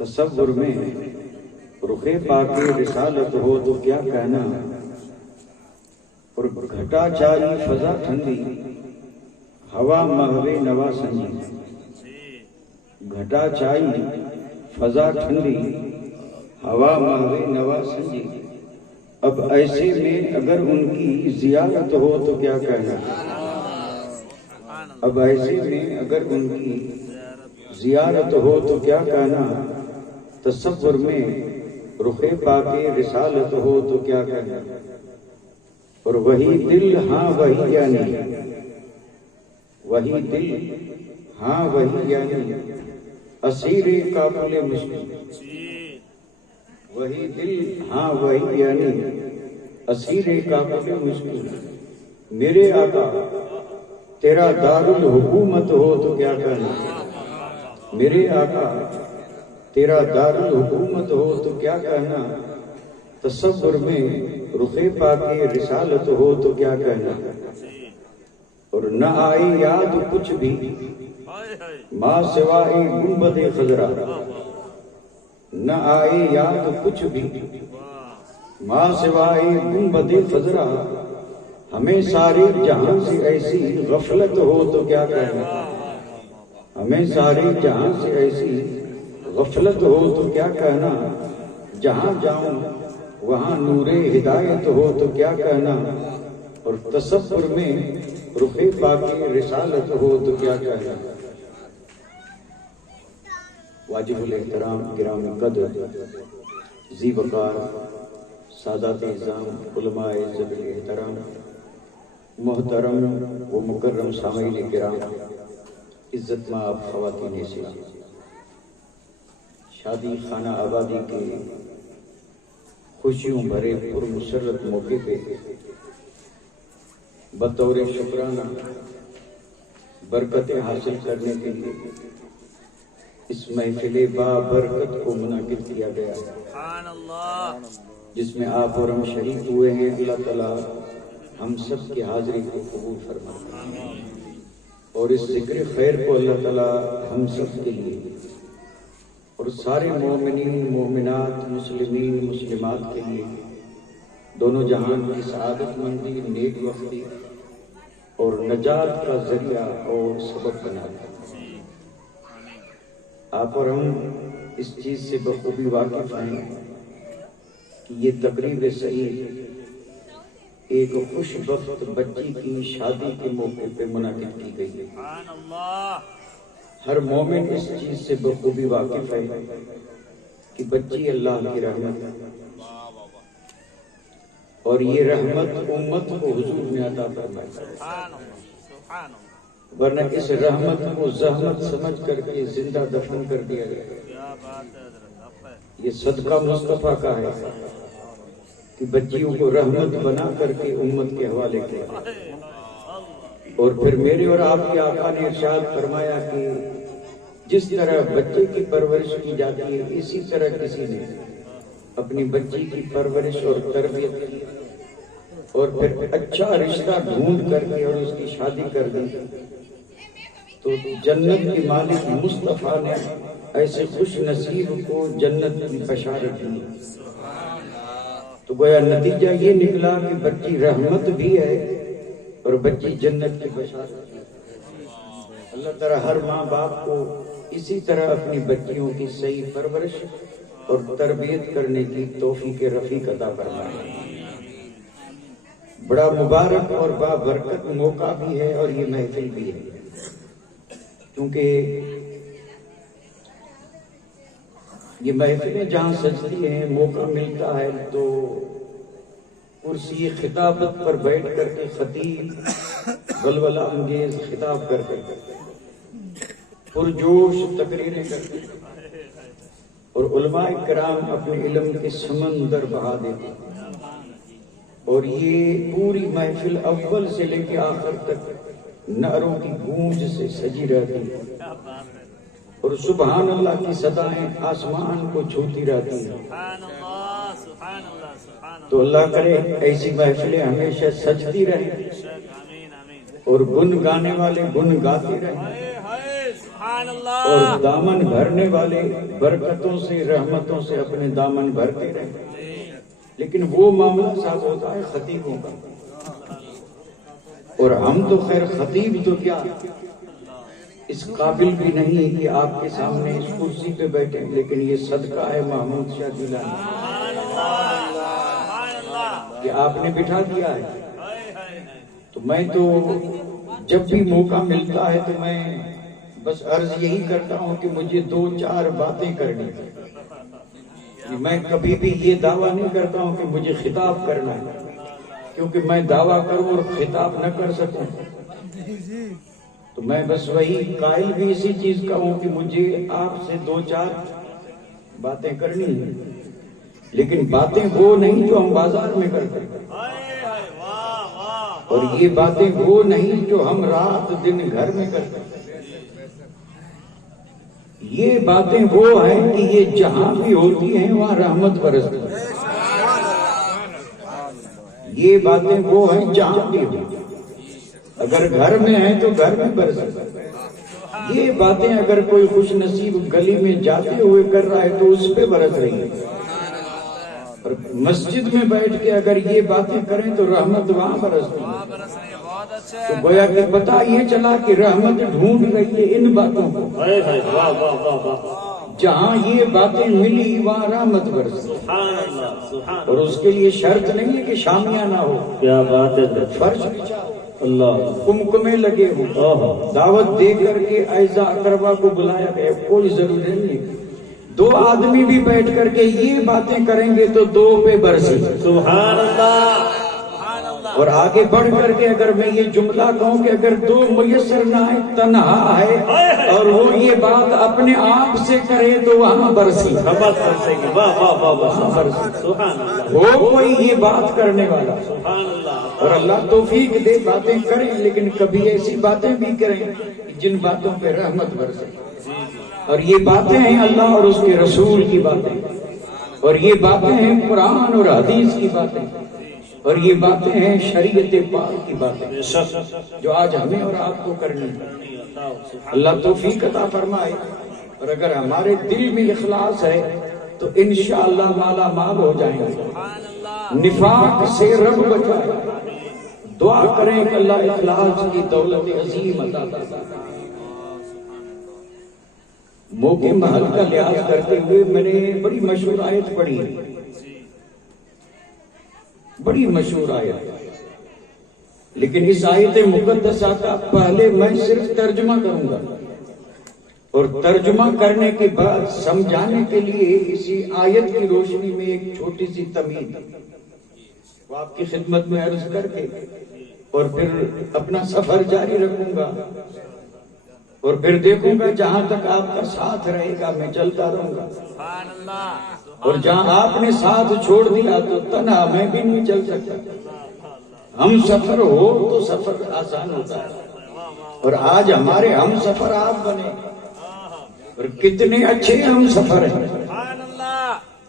تصور میں رخ پاک رسالت ہو تو کیا کہنا، اور گھٹا چاری فضا ٹھنڈی ہوا محوے نوا سنجی، گھٹا چائی فضا ٹھنڈی ہوا محوے نوا سنجی، اب ایسے میں اگر ان کی زیارت ہو تو کیا کہنا، اب ایسے میں اگر ان کی زیارت ہو تو کیا کہنا، تصور میں رخ پاک رسالت ہو تو کیا کہنا، اور وہی دل ہاں وہی یعنی، وہی دل ہاں وہی یعنی اسیر قافلے مشکل، وہی دل ہاں وہی یعنی اسیر قافلے مشکل، میرے آقا تیرا دارالحکومت ہو تو کیا کہنا، میرے آقا تیرا دارالحکومت ہو تو کیا کہنا، تصور میں رخ پاک رسالت ہو تو کیا کہنا، اور نہ آئے یاد کچھ بھی ماں سوائے گنبد خضرا، نہ آئے یاد کچھ بھی ماں سوائے گنبد خضرا، ہمیں سارے جہاں سے ایسی غفلت ہو تو کیا کہنا، ہمیں سارے جہاں سے ایسی غفلت ہو تو کیا کہنا، جہاں جاؤں وہاں نور ہدایت ہو تو کیا کہنا، اور تصور میں رخ پاک رسالت ہو تو کیا کہنا۔ واجب الاحترام گرامی قدر ذی وقار سادات اعظام علماء ذوی الاحترام محترم و مکرم سامعین کرام، عزت مآب خواتین اسلام، شادی خانہ آبادی کے خوشیوں بھرے پرمسرت موقع پہ بطور شکرانہ برکتیں حاصل کرنے کے لیے اس محفل بابرکت کو منعقد کیا گیا ہے، جس میں آپ اور ہم شریک ہوئے ہیں۔ اللہ تعالیٰ ہم سب کی حاضری کو قبول فرمائے، اور اس ذکر خیر کو اللہ تعالیٰ ہم سب کے لیے اور سارے مومنین مومنات مسلمین مسلمات کے لیے دونوں جہان کی سعادت مندی، نیک وقتی اور نجات کا ذریعہ اور سبب بنا دے۔ آپ اور ہم اس چیز سے بخوبی واقف ہیں کہ یہ تقریب سعید ایک خوش بخت بچی کی شادی کے موقع پہ منعقد کی گئی ہے۔ ہر مومن اس چیز سے بخوبی واقف ہے کہ بچی اللہ کی رحمت ہے، اور یہ رحمت امت کو حضور نے عطا فرمائی، ورنہ اس رحمت کو زحمت سمجھ کر کے زندہ دفن کر دیا گیا۔ یہ صدقہ مصطفیٰ کا ہے کہ بچیوں کو رحمت بنا کر کے امت کے حوالے کیا، اور پھر میرے اور آپ کے آقا نے ارشاد فرمایا کہ جس طرح بچے کی پرورش کی جاتی ہے اسی طرح کسی نے اپنی بچی کی پرورش اور تربیت کی اور پھر اچھا رشتہ ڈھونڈ کر کے اور اس کی شادی کر دی، تو جنت کی مالک مصطفیٰ نے ایسے خوش نصیب کو جنت کی بشارت دی۔ تو گویا نتیجہ یہ نکلا کہ بچی رحمت بھی ہے اور بچی جنت کی بشارت بھی۔ اللہ تعالیٰ ہر ماں باپ کو اسی طرح اپنی بچیوں کی صحیح پرورش اور تربیت کرنے کی توفیق رفیق عطا فرمائے۔ بڑا مبارک اور بابرکت موقع بھی ہے اور یہ محفل بھی ہے، کیونکہ یہ محفلیں جہاں سجتی ہیں موقع ملتا ہے تو کرسی خطابت پر بیٹھ کر کے خطیب ولولہ انگیز خطاب کر کر پرجوش تقریریں کرتے اور علماء کرام اپنے علم کے سمندر بہا دیتے، اور یہ پوری محفل اول سے لے کے آخر تک نعروں کی گونج سے سجی رہتی اور سبحان اللہ کی صدائیں آسمان کو چھوتی رہتی ہیں۔ تو اللہ کرے ایسی محفلیں ہمیشہ سجتی رہیں اور گن گانے والے گن گاتے رہیں اور دامن بھرنے والے برکتوں سے رحمتوں سے اپنے دامن بھرتے رہے، لیکن وہ معاملہ صاحب ہوتا ہے خطیبوں کا، اور ہم تو خیر خطیب تو کیا اس قابل بھی نہیں ہے کہ آپ کے سامنے اس کرسی پہ بیٹھے، لیکن یہ صدقہ ہے محمود شاہ گیلانی کہ آپ نے بٹھا دیا ہے۔ تو میں تو جب بھی موقع ملتا ہے تو میں بس عرض یہی کرتا ہوں کہ مجھے 2-4 باتیں کرنی ہیں۔ میں کبھی بھی یہ دعویٰ نہیں کرتا ہوں کہ مجھے خطاب کرنا ہے، کیونکہ میں دعویٰ کروں اور خطاب نہ کر سکوں تو میں بس وہی قائل بھی اسی چیز کا ہوں کہ مجھے آپ سے 2-4 باتیں کرنی ہیں، لیکن باتیں وہ نہیں جو ہم بازار میں کرتے ہیں، اور یہ باتیں وہ نہیں جو ہم رات دن گھر میں کرتے ہیں۔ یہ باتیں وہ ہیں کہ یہ جہاں بھی ہوتی ہیں وہاں رحمت برستی ہے۔ یہ باتیں وہ ہیں جہاں بھی ہوتی ہیں، اگر گھر میں ہیں تو گھر میں برستی ہے۔ یہ باتیں اگر کوئی خوش نصیب گلی میں جاتے ہوئے کر رہا ہے تو اس پہ برس رہی ہے، اور مسجد میں بیٹھ کے اگر یہ باتیں کریں تو رحمت وہاں برستی ہے۔ تو گویا کہ پتہ یہ چلا کہ رحمت ڈھونڈ رہی ہے ان باتوں کو، جہاں یہ باتیں ملی وہاں رحمت برسی، اور اس کے لیے شرط نہیں ہے کہ شامیہ نہ ہو، کیا بات ہے، فرش بچھاؤ، اللہ کمکمے لگے ہوں، دعوت دے کر کے اعزا اقربا کو بلایا گیا، کوئی ضروری نہیں ہے۔ 2 آدمی بھی بیٹھ کر کے یہ باتیں کریں گے تو 2 پہ برسی، سبحان اللہ۔ اور آگے بڑھ کر کے اگر میں یہ جملہ کہوں کہ اگر 2 میسر نہ آئے، تنہا ہے اور وہ یہ بات اپنے آپ سے کرے تو وہاں برسی، وہ کوئی یہ بات کرنے والا، اور اللہ توفیق دے باتیں کریں، لیکن کبھی ایسی باتیں بھی کریں جن باتوں پہ رحمت برسے، اور یہ باتیں ہیں اللہ اور اس کے رسول کی باتیں، اور یہ باتیں ہیں قرآن اور حدیث کی باتیں، اور یہ باتیں ہیں شریعت پاک کی باتیں جو آج ہمیں اور آپ کو کرنی ہے۔ اللہ توفیق عطا فرمائے، اور اگر ہمارے دل میں اخلاص ہے تو انشاءاللہ مالا مال ہو جائیں گے، نفاق سے رب بچائے۔ دعا کریں کہ اللہ اخلاص کی دولت عظیم عطا فرمائے۔ موقع محل کا لحاظ کرتے ہوئے میں نے بڑی مشہور آیت پڑھی ہے، بڑی مشہور آیت، لیکن اس آیت مقدسہ کا پہلے میں صرف ترجمہ کروں گا، اور ترجمہ کرنے کے بعد سمجھانے کے لیے اسی آیت کی روشنی میں ایک چھوٹی سی تمہید وہ آپ کی خدمت میں عرض کر کے اور پھر اپنا سفر جاری رکھوں گا، اور پھر دیکھوں گا جہاں تک آپ کا ساتھ رہے گا میں چلتا رہوں گا، اور جہاں آپ نے ساتھ چھوڑ دیا تو تنہا میں بھی نہیں چل سکتا۔ ہم سفر ہو تو سفر آسان ہوتا ہے، اور آج ہمارے ہم سفر آپ بنے، اور کتنے اچھے ہم سفر ہیں،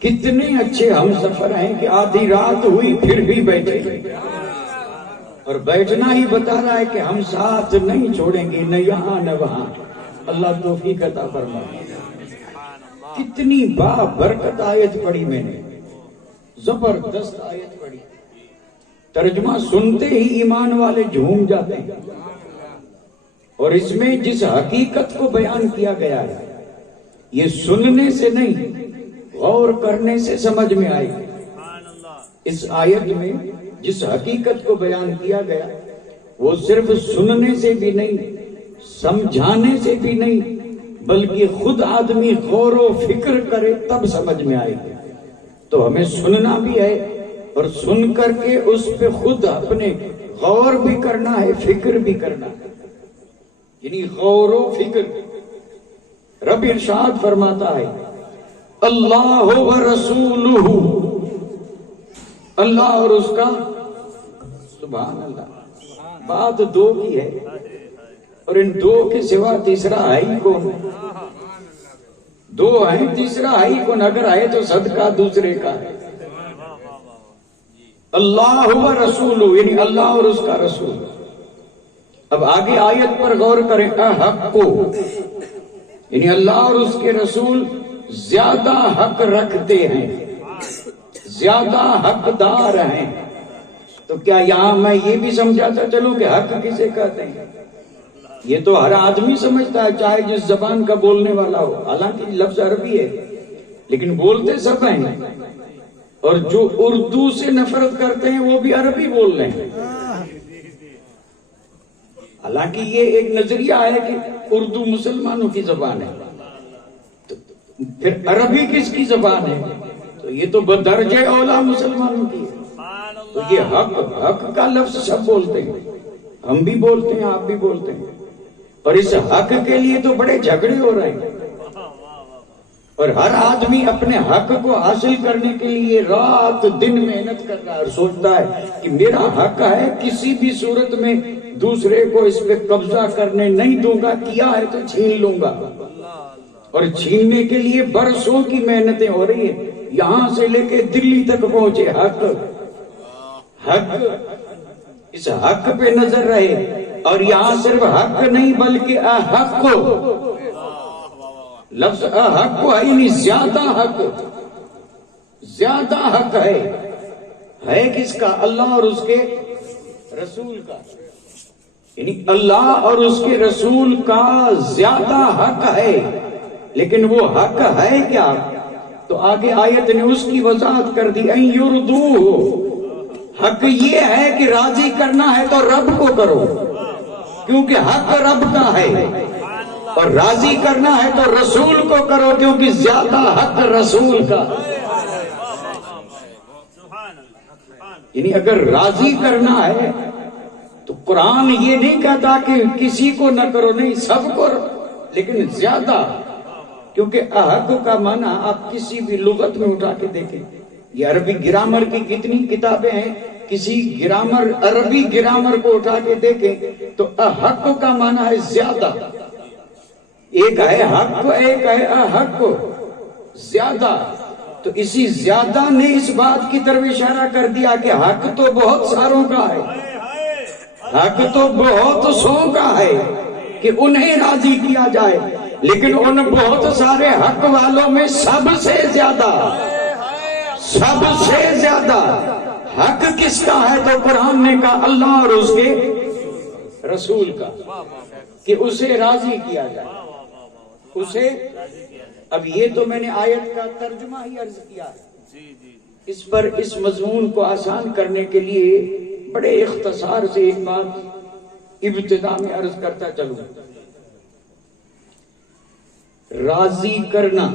کتنے اچھے ہم سفر ہیں کہ آدھی رات ہوئی پھر بھی بیٹھے، اور بیٹھنا ہی بتا رہا ہے کہ ہم ساتھ نہیں چھوڑیں گے، نہ یہاں نہ وہاں۔ اللہ توفیق عطا فرمائے۔ کتنی برکت آیت پڑھی میں نے، زبردست آیت پڑھی، ترجمہ سنتے ہی ایمان والے جھوم جاتے ہیں، اور اس میں جس حقیقت کو بیان کیا گیا ہے یہ سننے سے نہیں غور کرنے سے سمجھ میں آئے گی۔ اس آیت میں جس حقیقت کو بیان کیا گیا وہ صرف سننے سے بھی نہیں، سمجھانے سے بھی نہیں، بلکہ خود آدمی غور و فکر کرے تب سمجھ میں آئے گا۔ تو ہمیں سننا بھی ہے، اور سن کر کے اس پہ خود اپنے غور بھی کرنا ہے، فکر بھی کرنا ہے، یعنی غور و فکر۔ رب ارشاد فرماتا ہے اللہ و رسولہ، اللہ اور اس کا، سبحان اللہ، بات 2 کی ہے، اور ان 2 کے سوا تیسرا ہے ہی کون؟ 2 ہیں، تیسرا ہے ہی کون؟ اگر آئے تو صدقہ دوسرے کا ہے۔ اللہ و رسول، یعنی اللہ اور اس کا رسول۔ اب آگے آیت پر غور کریں، احق کو، یعنی اللہ اور اس کے رسول زیادہ حق رکھتے ہیں، زیادہ حقدار ہیں۔ تو کیا یہاں میں یہ بھی سمجھاتا چلوں کہ حق کسے کہتے ہیں؟ یہ تو ہر آدمی سمجھتا ہے، چاہے جس زبان کا بولنے والا ہو، حالانکہ لفظ عربی ہے لیکن بولتے سب ہیں، اور جو اردو سے نفرت کرتے ہیں وہ بھی عربی بول رہے ہیں۔ حالانکہ یہ ایک نظریہ ہے کہ اردو مسلمانوں کی زبان ہے، تو پھر عربی کس کی زبان ہے؟ تو یہ تو بدرجہ اولا مسلمانوں کی ہے۔ تو یہ حق کا لفظ سب بولتے ہیں، ہم بھی بولتے ہیں، آپ بھی بولتے ہیں، اور اس حق کے لیے تو بڑے جھگڑے ہو رہے ہیں، اور ہر آدمی اپنے حق کو حاصل کرنے کے لیے رات دن محنت کر رہا ہے اور سوچتا ہے کہ میرا حق ہے، کسی بھی صورت میں دوسرے کو اس پہ قبضہ کرنے نہیں دوں گا، کیا ہے تو چھین لوں گا، اور چھیننے کے لیے برسوں کی محنتیں ہو رہی ہیں، یہاں سے لے کے دلی تک پہنچے۔ حق اس حق پہ نظر رہے، اور یہاں صرف حق نہیں بلکہ احق کو، لفظ احق کو ہے، یعنی زیادہ حق ہے کس کا؟ اللہ اور اس کے رسول کا، یعنی اللہ اور اس کے رسول کا زیادہ حق ہے۔ لیکن وہ حق ہے کیا؟ تو آگے آیت نے اس کی وضاحت کر دی، ان یردوہ، حق یہ ہے کہ راضی کرنا ہے تو رب کو کرو، کیونکہ حق رب کا ہے، اور راضی کرنا ہے تو رسول کو کرو، کیونکہ زیادہ حق رسول کا۔ یعنی اگر راضی کرنا ہے تو قرآن یہ نہیں کہتا کہ کسی کو نہ کرو، نہیں، سب کو، لیکن زیادہ، کیونکہ احق کا معنی آپ کسی بھی لغت میں اٹھا کے دیکھیں، یہ عربی گرامر کی کتنی کتابیں ہیں، کسی عربی گرامر کو اٹھا کے دیکھیں تو احق کا معنی ہے زیادہ، ایک ہے حق، ایک ہے احق، زیادہ۔ تو اسی زیادہ نے اس بات کی طرف اشارہ کر دیا کہ حق تو بہت ساروں کا ہے، حق تو بہت سو کا ہے کہ انہیں راضی کیا جائے، لیکن ان بہت سارے حق والوں میں سب سے زیادہ حق کس کا ہے؟ تو قرآن نے کہا اللہ اور اس کے رسول کا، کہ اسے راضی کیا جائے، اسے۔ اب یہ تو میں نے آیت کا ترجمہ ہی عرض کیا ہے، اس پر اس مضمون کو آسان کرنے کے لیے بڑے اختصار سے ایک بات ابتدا میں عرض کرتا چلوں۔ راضی کرنا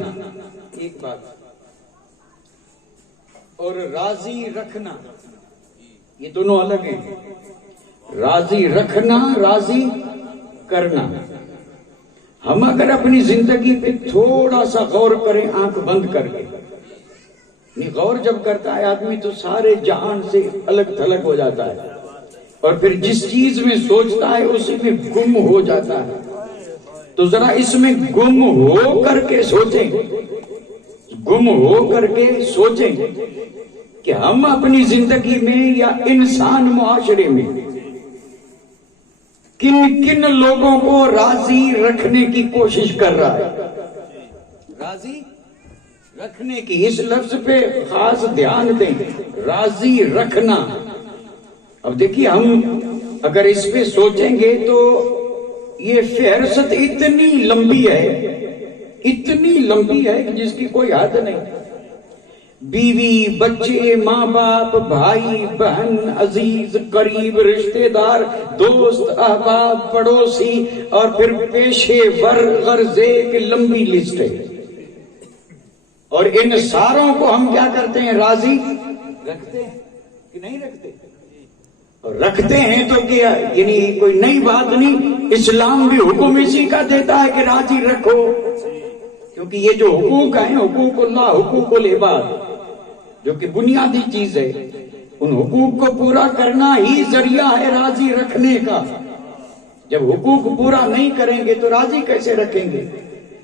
ایک بات، اور راضی رکھنا یہ دونوں الگ ہیں۔ راضی رکھنا، راضی کرنا۔ ہم اگر اپنی زندگی پہ تھوڑا سا غور کریں آنکھ بند کر کے، غور جب کرتا ہے آدمی تو سارے جہان سے الگ تھلگ ہو جاتا ہے، اور پھر جس چیز میں سوچتا ہے اسی میں گم ہو جاتا ہے۔ تو ذرا اس میں گم ہو کر کے سوچیں، گم ہو کر کے سوچیں کہ ہم اپنی زندگی میں یا انسان معاشرے میں کن کن لوگوں کو راضی رکھنے کی کوشش کر رہا ہے۔ راضی رکھنے کی، اس لفظ پہ خاص دھیان دیں، راضی رکھنا۔ اب دیکھیے ہم اگر اس پہ سوچیں گے تو یہ فہرست اتنی لمبی ہے کہ جس کی کوئی حد نہیں۔ بیوی، بچے، ماں باپ، بھائی بہن، عزیز قریب رشتہ دار، دوست احباب، پڑوسی، اور پھر پیشے ور، غرض، ایک لمبی لسٹ ہے، اور ان ساروں کو ہم کیا کرتے ہیں؟ راضی رکھتے ہیں کہ نہیں رکھتے؟ رکھتے ہیں تو کیا، یعنی کوئی نئی بات نہیں، اسلام بھی حکم اسی کا دیتا ہے کہ راضی رکھو، کیونکہ یہ جو حقوق ہیں، حقوق اللہ، حقوق العباد، جو کہ بنیادی چیز ہے، ان حقوق کو پورا کرنا ہی ذریعہ ہے راضی رکھنے کا۔ جب حقوق پورا نہیں کریں گے تو راضی کیسے رکھیں گے؟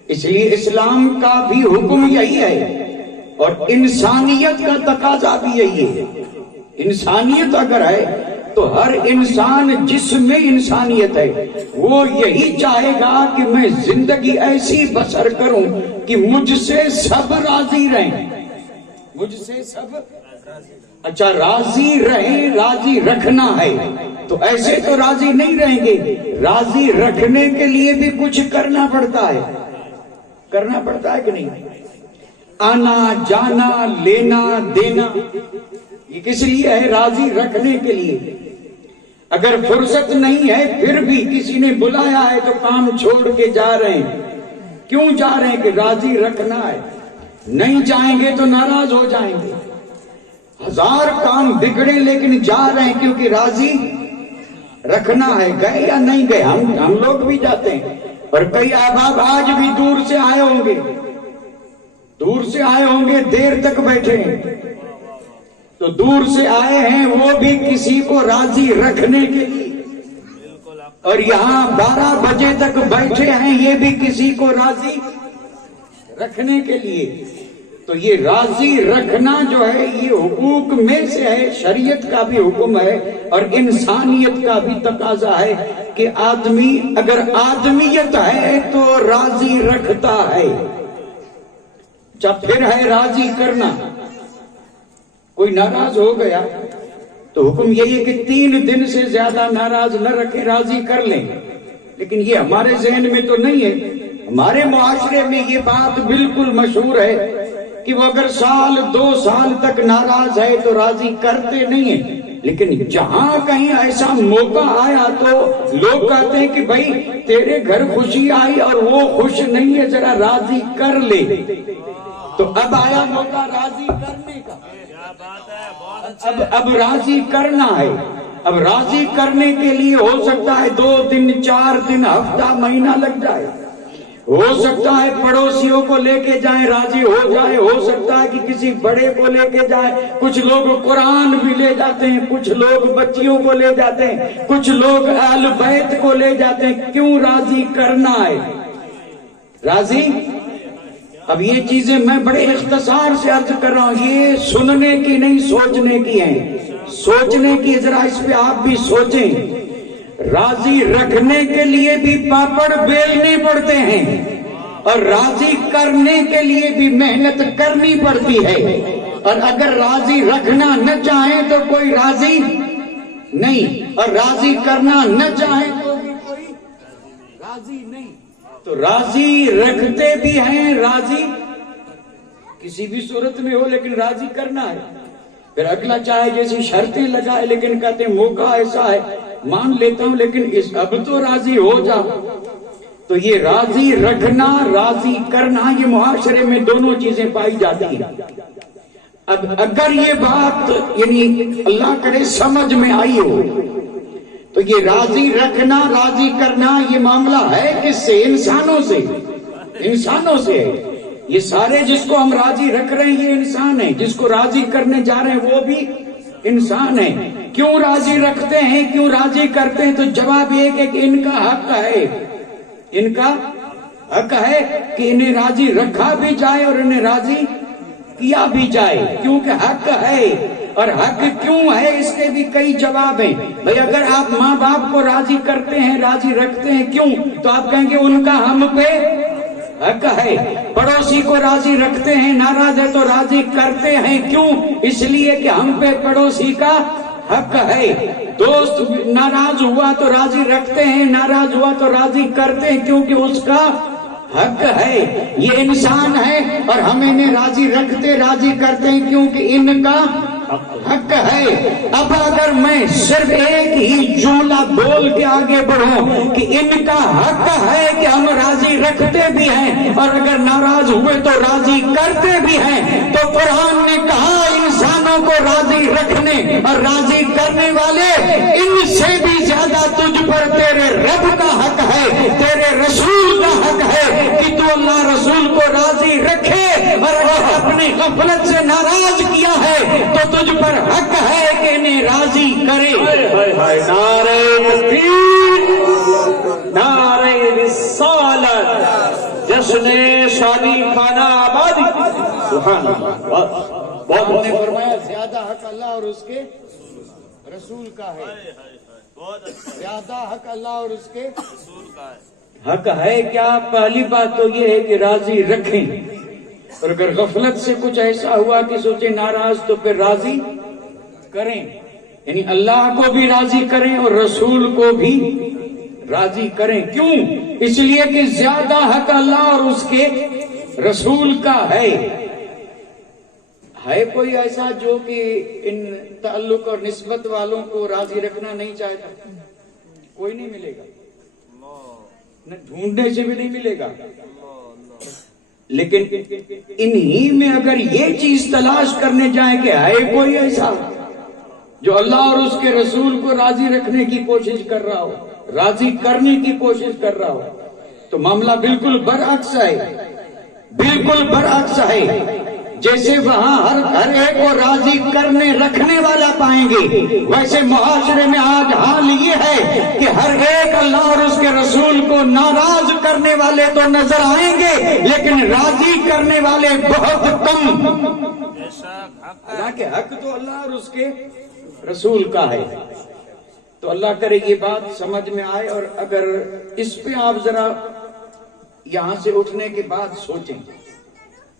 اس لیے اسلام کا بھی حکم یہی ہے، اور انسانیت کا تقاضا بھی یہی ہے۔ انسانیت اگر ہے تو ہر انسان جس میں انسانیت ہے وہ یہی چاہے گا کہ میں زندگی ایسی بسر کروں کہ مجھ سے سب راضی رہیں، مجھ سے سب اچھا راضی رہیں، راضی رکھنا ہے تو ایسے تو راضی نہیں رہیں گے، راضی رکھنے کے لیے بھی کچھ کرنا پڑتا ہے، کرنا پڑتا ہے کہ نہیں؟ آنا جانا لینا دینا یہ کس لیے ہے؟ راضی رکھنے کے لیے۔ اگر فرصت نہیں ہے پھر بھی کسی نے بلایا ہے تو کام چھوڑ کے جا رہے ہیں، کیوں جا رہے ہیں؟ کہ راضی رکھنا ہے، نہیں جائیں گے تو ناراض ہو جائیں گے۔ ہزار کام بگڑے لیکن جا رہے ہیں کیونکہ راضی رکھنا ہے۔ گئے یا نہیں گئے؟ ہم لوگ بھی جاتے ہیں، اور کئی احباب آج بھی دور سے آئے ہوں گے، دور سے آئے ہوں گے، دیر تک بیٹھے ہیں، تو دور سے آئے ہیں وہ بھی کسی کو راضی رکھنے کے لیے، اور یہاں 12 بجے تک بیٹھے ہیں یہ بھی کسی کو راضی رکھنے کے لیے۔ تو یہ راضی رکھنا جو ہے یہ حقوق میں سے ہے، شریعت کا بھی حکم ہے اور انسانیت کا بھی تقاضا ہے کہ آدمی اگر آدمیت ہے تو راضی رکھتا ہے۔ جب پھر ہے راضی کرنا، کوئی ناراض ہو گیا تو حکم یہی ہے کہ 3 دن سے زیادہ ناراض نہ رکھیں، راضی کر لیں، لیکن یہ ہمارے ذہن میں تو نہیں ہے۔ ہمارے معاشرے میں یہ بات بالکل مشہور ہے کہ وہ اگر 1-2 سال تک ناراض ہے تو راضی کرتے نہیں ہیں، لیکن جہاں کہیں ایسا موقع آیا تو لوگ کہتے ہیں کہ بھائی تیرے گھر خوشی آئی اور وہ خوش نہیں ہے، ذرا راضی کر لے۔ تو اب آیا موقع راضی کرنے کا، اب راضی کرنا ہے۔ اب راضی کرنے کے لیے ہو سکتا ہے 2 دن 4 دن ہفتہ مہینہ لگ جائے، ہو سکتا ہے پڑوسیوں کو لے کے جائیں راضی ہو جائے، ہو سکتا ہے کہ کسی بڑے کو لے کے جائیں، کچھ لوگ قرآن بھی لے جاتے ہیں، کچھ لوگ بچیوں کو لے جاتے ہیں، کچھ لوگ اہل بیت کو لے جاتے ہیں۔ کیوں راضی کرنا ہے؟ راضی اب یہ چیزیں میں بڑے اختصار سے عرض کر رہا ہوں، یہ سننے کی نہیں سوچنے کی ہیں، سوچنے کی، ذرا اس پہ آپ بھی سوچیں۔ راضی رکھنے کے لیے بھی پاپڑ بیلنے پڑتے ہیں اور راضی کرنے کے لیے بھی محنت کرنی پڑتی ہے، اور اگر راضی رکھنا نہ چاہیں تو کوئی راضی نہیں، اور راضی کرنا نہ چاہیں تو بھی کوئی راضی نہیں۔ تو راضی رکھتے بھی ہیں، راضی کسی بھی صورت میں ہو لیکن راضی کرنا ہے۔ پھر اگلا چاہے جیسی شرطیں لگائے لیکن کہتے ہیں موقع ایسا ہے، مان لیتا ہوں لیکن اب تو راضی ہو جا۔ تو یہ راضی رکھنا، راضی کرنا، یہ معاشرے میں دونوں چیزیں پائی جاتی ہیں۔ اب اگر یہ بات یعنی اللہ کرے سمجھ میں آئی ہو تو یہ راضی رکھنا، راضی کرنا یہ معاملہ ہے کس سے؟ انسانوں سے، انسانوں سے ہے۔ یہ سارے جس کو ہم راضی رکھ رہے ہیں یہ انسان ہیں، جس کو راضی کرنے جا رہے ہیں وہ بھی انسان ہیں۔ کیوں راضی رکھتے ہیں، کیوں راضی کرتے ہیں؟ تو جواب یہ ہے کہ ان کا حق ہے، ان کا حق ہے کہ انہیں راضی رکھا بھی جائے اور انہیں راضی کیا بھی جائے، کیونکہ حق ہے۔ اور حق کیوں ہے اس کے بھی کئی جواب ہیں۔ بھئی اگر آپ ماں باپ کو راضی کرتے ہیں، راضی رکھتے ہیں، کیوں؟ تو آپ کہیں گے ان کا ہم پہ حق ہے۔ پڑوسی کو راضی رکھتے ہیں، ناراض ہے تو راضی کرتے ہیں، کیوں؟ اس لیے کہ ہم پہ پڑوسی کا حق ہے۔ دوست ناراض ہوا تو راضی رکھتے ہیں، ناراض ہوا تو راضی کرتے ہیں، کیونکہ اس کا حق ہے۔ یہ انسان ہے اور ہم انہیں راضی رکھتے، راضی کرتے ہیں کیونکہ ان کا حق ہے۔ اب اگر میں صرف ایک ہی جملہ بول کے آگے بڑھوں کہ ان کا حق ہے کہ ہم راضی رکھتے بھی ہیں اور اگر ناراض ہوئے تو راضی کرتے بھی ہیں، تو قرآن نے کہا انسانوں کو راضی رکھنے اور راضی کرنے والے ان سے بھی زیادہ تجھ پر تیرے رب کا حق ہے، تیرے رسول کا حق ہے کہ تو اللہ رسول کو راضی رکھے، اور اگر اپنی غفلت سے ناراض کیا ہے تو تجھ پر حق ہے کہ انہیں راضی کرے۔ نعرہ تکبیر، نعرہ رسالت، جشن شادی خانہ آبادی، سبحان اللہ۔ بہت نے فرمایا زیادہ حق اللہ اور اس کے رسول کا ہے. بہت اچھا. زیادہ حق اللہ اور اس کے رسول کا ہے. حق ہے کیا؟ پہلی بات تو یہ ہے کہ راضی رکھیں، اور اگر غفلت سے کچھ ایسا ہوا کہ سوچے ناراض تو پھر راضی کریں، یعنی اللہ کو بھی راضی کریں اور رسول کو بھی راضی کریں. کیوں؟ اس لیے کہ زیادہ حق اللہ اور اس کے رسول کا ہے. کوئی ایسا جو کہ ان تعلق اور نسبت والوں کو راضی رکھنا نہیں چاہتا؟ کوئی نہیں ملے گا، نہ ڈھونڈنے سے بھی نہیں ملے گا. لیکن انہی میں اگر یہ چیز تلاش کرنے جائیں کہ ہے کوئی ایسا جو اللہ اور اس کے رسول کو راضی رکھنے کی کوشش کر رہا ہو، راضی کرنے کی کوشش کر رہا ہو، تو معاملہ بالکل برعکس ہے. بالکل برعکس ہے. جیسے وہاں ہر ایک کو راضی کرنے رکھنے والا پائیں گے، ویسے معاشرے میں آج حال یہ ہے کہ ہر ایک اللہ اور اس کے رسول کو ناراض کرنے والے تو نظر آئیں گے، لیکن راضی کرنے والے بہت کم. حالانکہ حق تو اللہ اور اس کے رسول کا ہے. تو اللہ کرے یہ بات سمجھ میں آئے، اور اگر اس پہ آپ ذرا یہاں سے اٹھنے کے بعد سوچیں،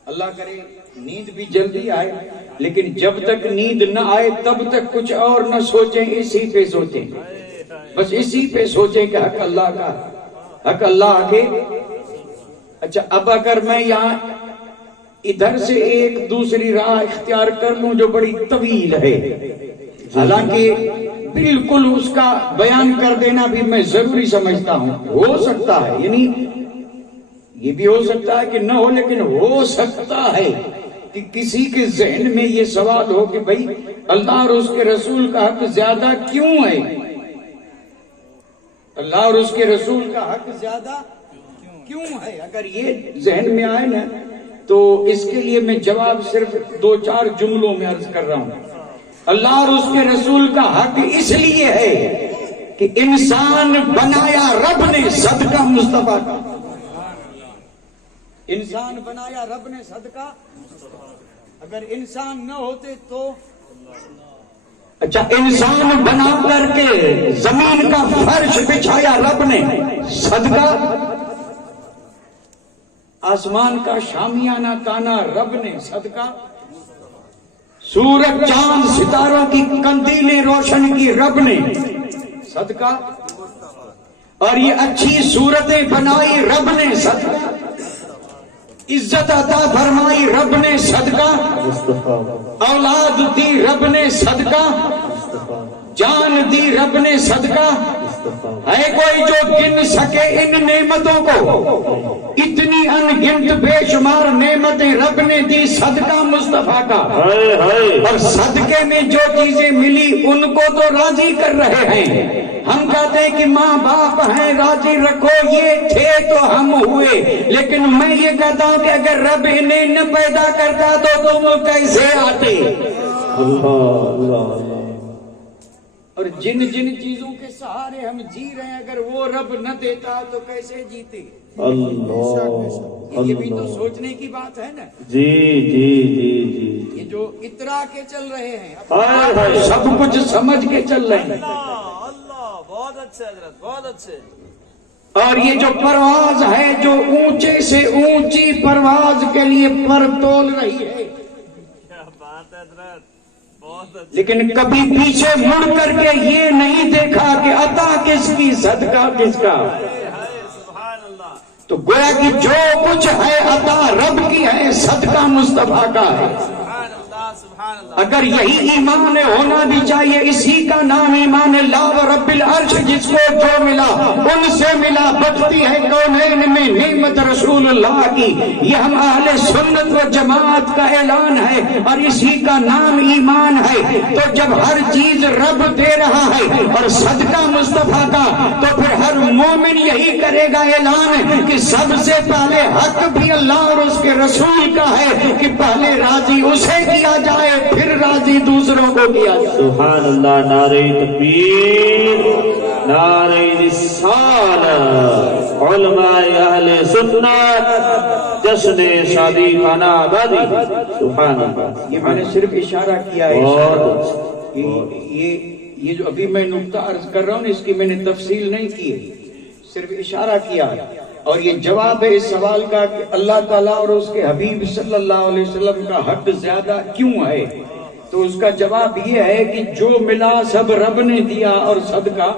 اللہ کرے نیند بھی جلدی آئے، لیکن جب تک نیند نہ آئے تب تک کچھ اور نہ سوچیں، اسی پہ سوچیں، بس اسی پہ سوچیں کہ حق اللہ کا، حق اللہ کے. اچھا، اب اگر میں یہاں ادھر سے ایک دوسری راہ اختیار کر لوں جو بڑی طویل ہے، حالانکہ بالکل اس کا بیان کر دینا بھی میں ضروری سمجھتا ہوں. ہو سکتا ہے، یعنی یہ بھی ہو سکتا ہے کہ نہ ہو، لیکن ہو سکتا ہے کہ کسی کے ذہن میں یہ سوال ہو کہ بھئی اللہ اور اس کے رسول کا حق زیادہ کیوں ہے؟ اللہ اور اس کے رسول کا حق زیادہ کیوں ہے؟ اگر یہ ذہن میں آئے نا تو اس کے لیے میں جواب صرف 2-4 جملوں میں عرض کر رہا ہوں. اللہ اور اس کے رسول کا حق اس لیے ہے کہ انسان بنایا رب نے صدقہ مصطفیٰ کا. انسان بنایا رب نے صدقہ. اگر انسان نہ ہوتے تو اچھا، انسان بنا کر کے زمین کا فرش بچھایا رب نے صدقہ. آسمان کا شامیانہ تانا رب نے صدقہ. سورج چاند ستاروں کی قندیلیں روشن کی رب نے صدقہ. اور یہ اچھی صورتیں بنائی رب نے صدقہ. عزت عطا فرمائی رب نے صدقہ. اولاد دی رب نے صدقہ. جان دی رب نے صدقہ. ہے کوئی جو گن سکے ان نعمتوں کو؟ اتنی ان گنت بے شمار نعمتیں رب نے دی صدقہ مصطفیٰ کا. اور صدقے میں جو چیزیں ملی ان کو تو راضی کر رہے ہیں. ہم کہتے ہیں کہ ماں باپ ہیں راضی رکھو، یہ تھے تو ہم ہوئے، لیکن میں یہ کہتا ہوں کہ اگر رب انہیں نہ پیدا کرتا تو تم کیسے آتے؟ اور جن جن چیزوں کے سہارے ہم جی رہے ہیں اگر وہ رب نہ دیتا تو کیسے جیتے؟ یہ بھی تو سوچنے کی بات ہے نا. جی جی جی جی. یہ جو اترا کے چل رہے ہیں سب کچھ سمجھ کے چل رہے ہیں. اللہ بہت اچھے حضرت، بہت اچھے. اور یہ جو پرواز ہے جو اونچے سے اونچی پرواز کے لیے پر تول رہی ہے، کیا بات ہے حضرت، بہت اچھے. لیکن کبھی پیچھے مڑ کر کے یہ نہیں دیکھا کہ عطا کس کی صدقہ کس کا. سبحان اللہ. تو گویا کہ جو کچھ ہے عطا رب کی ہے، صدقہ مصطفیٰ کا ہے. سبحان اللہ، سبحان اللہ. اگر یہی ایمان ہونا بھی چاہیے، اسی کا نام ایمان اللہ و رب العرش. جس کو جو ملا ان سے ملا. بچتی ہے کونین میں نعمت رسول اللہ کی. یہ ہم اہل سنت و جماعت کا اعلان ہے اور اسی کا نام ایمان ہے. تو جب ہر چیز رب دے رہا ہے اور صدقہ مصطفیٰ کا، تو پھر ہر مومن یہی کرے گا اعلان کہ سب سے پہلے حق بھی اللہ اور اس کے رسول کا ہے کہ پہلے راضی اسے کیا جائے پھر راضی دوسروں کو کیا جائے. سبحان اللہ. نعرہ تکبیر، نعرہ رسالت. علماء اہل سنت جشن شادی خانہ آبادی. سبحان اللہ. یہ میں نے صرف اشارہ کیا ہے. یہ جو ابھی میں نقطہ عرض کر رہا ہوں اس کی میں نے تفصیل نہیں کی ہے، صرف اشارہ کیا ہے، اور یہ جواب ہے اس سوال کا کہ اللہ تعالیٰ اور اس کے حبیب صلی اللہ علیہ وسلم کا حق زیادہ کیوں ہے؟ تو اس کا جواب یہ ہے کہ جو ملا سب رب نے دیا اور صدقہ،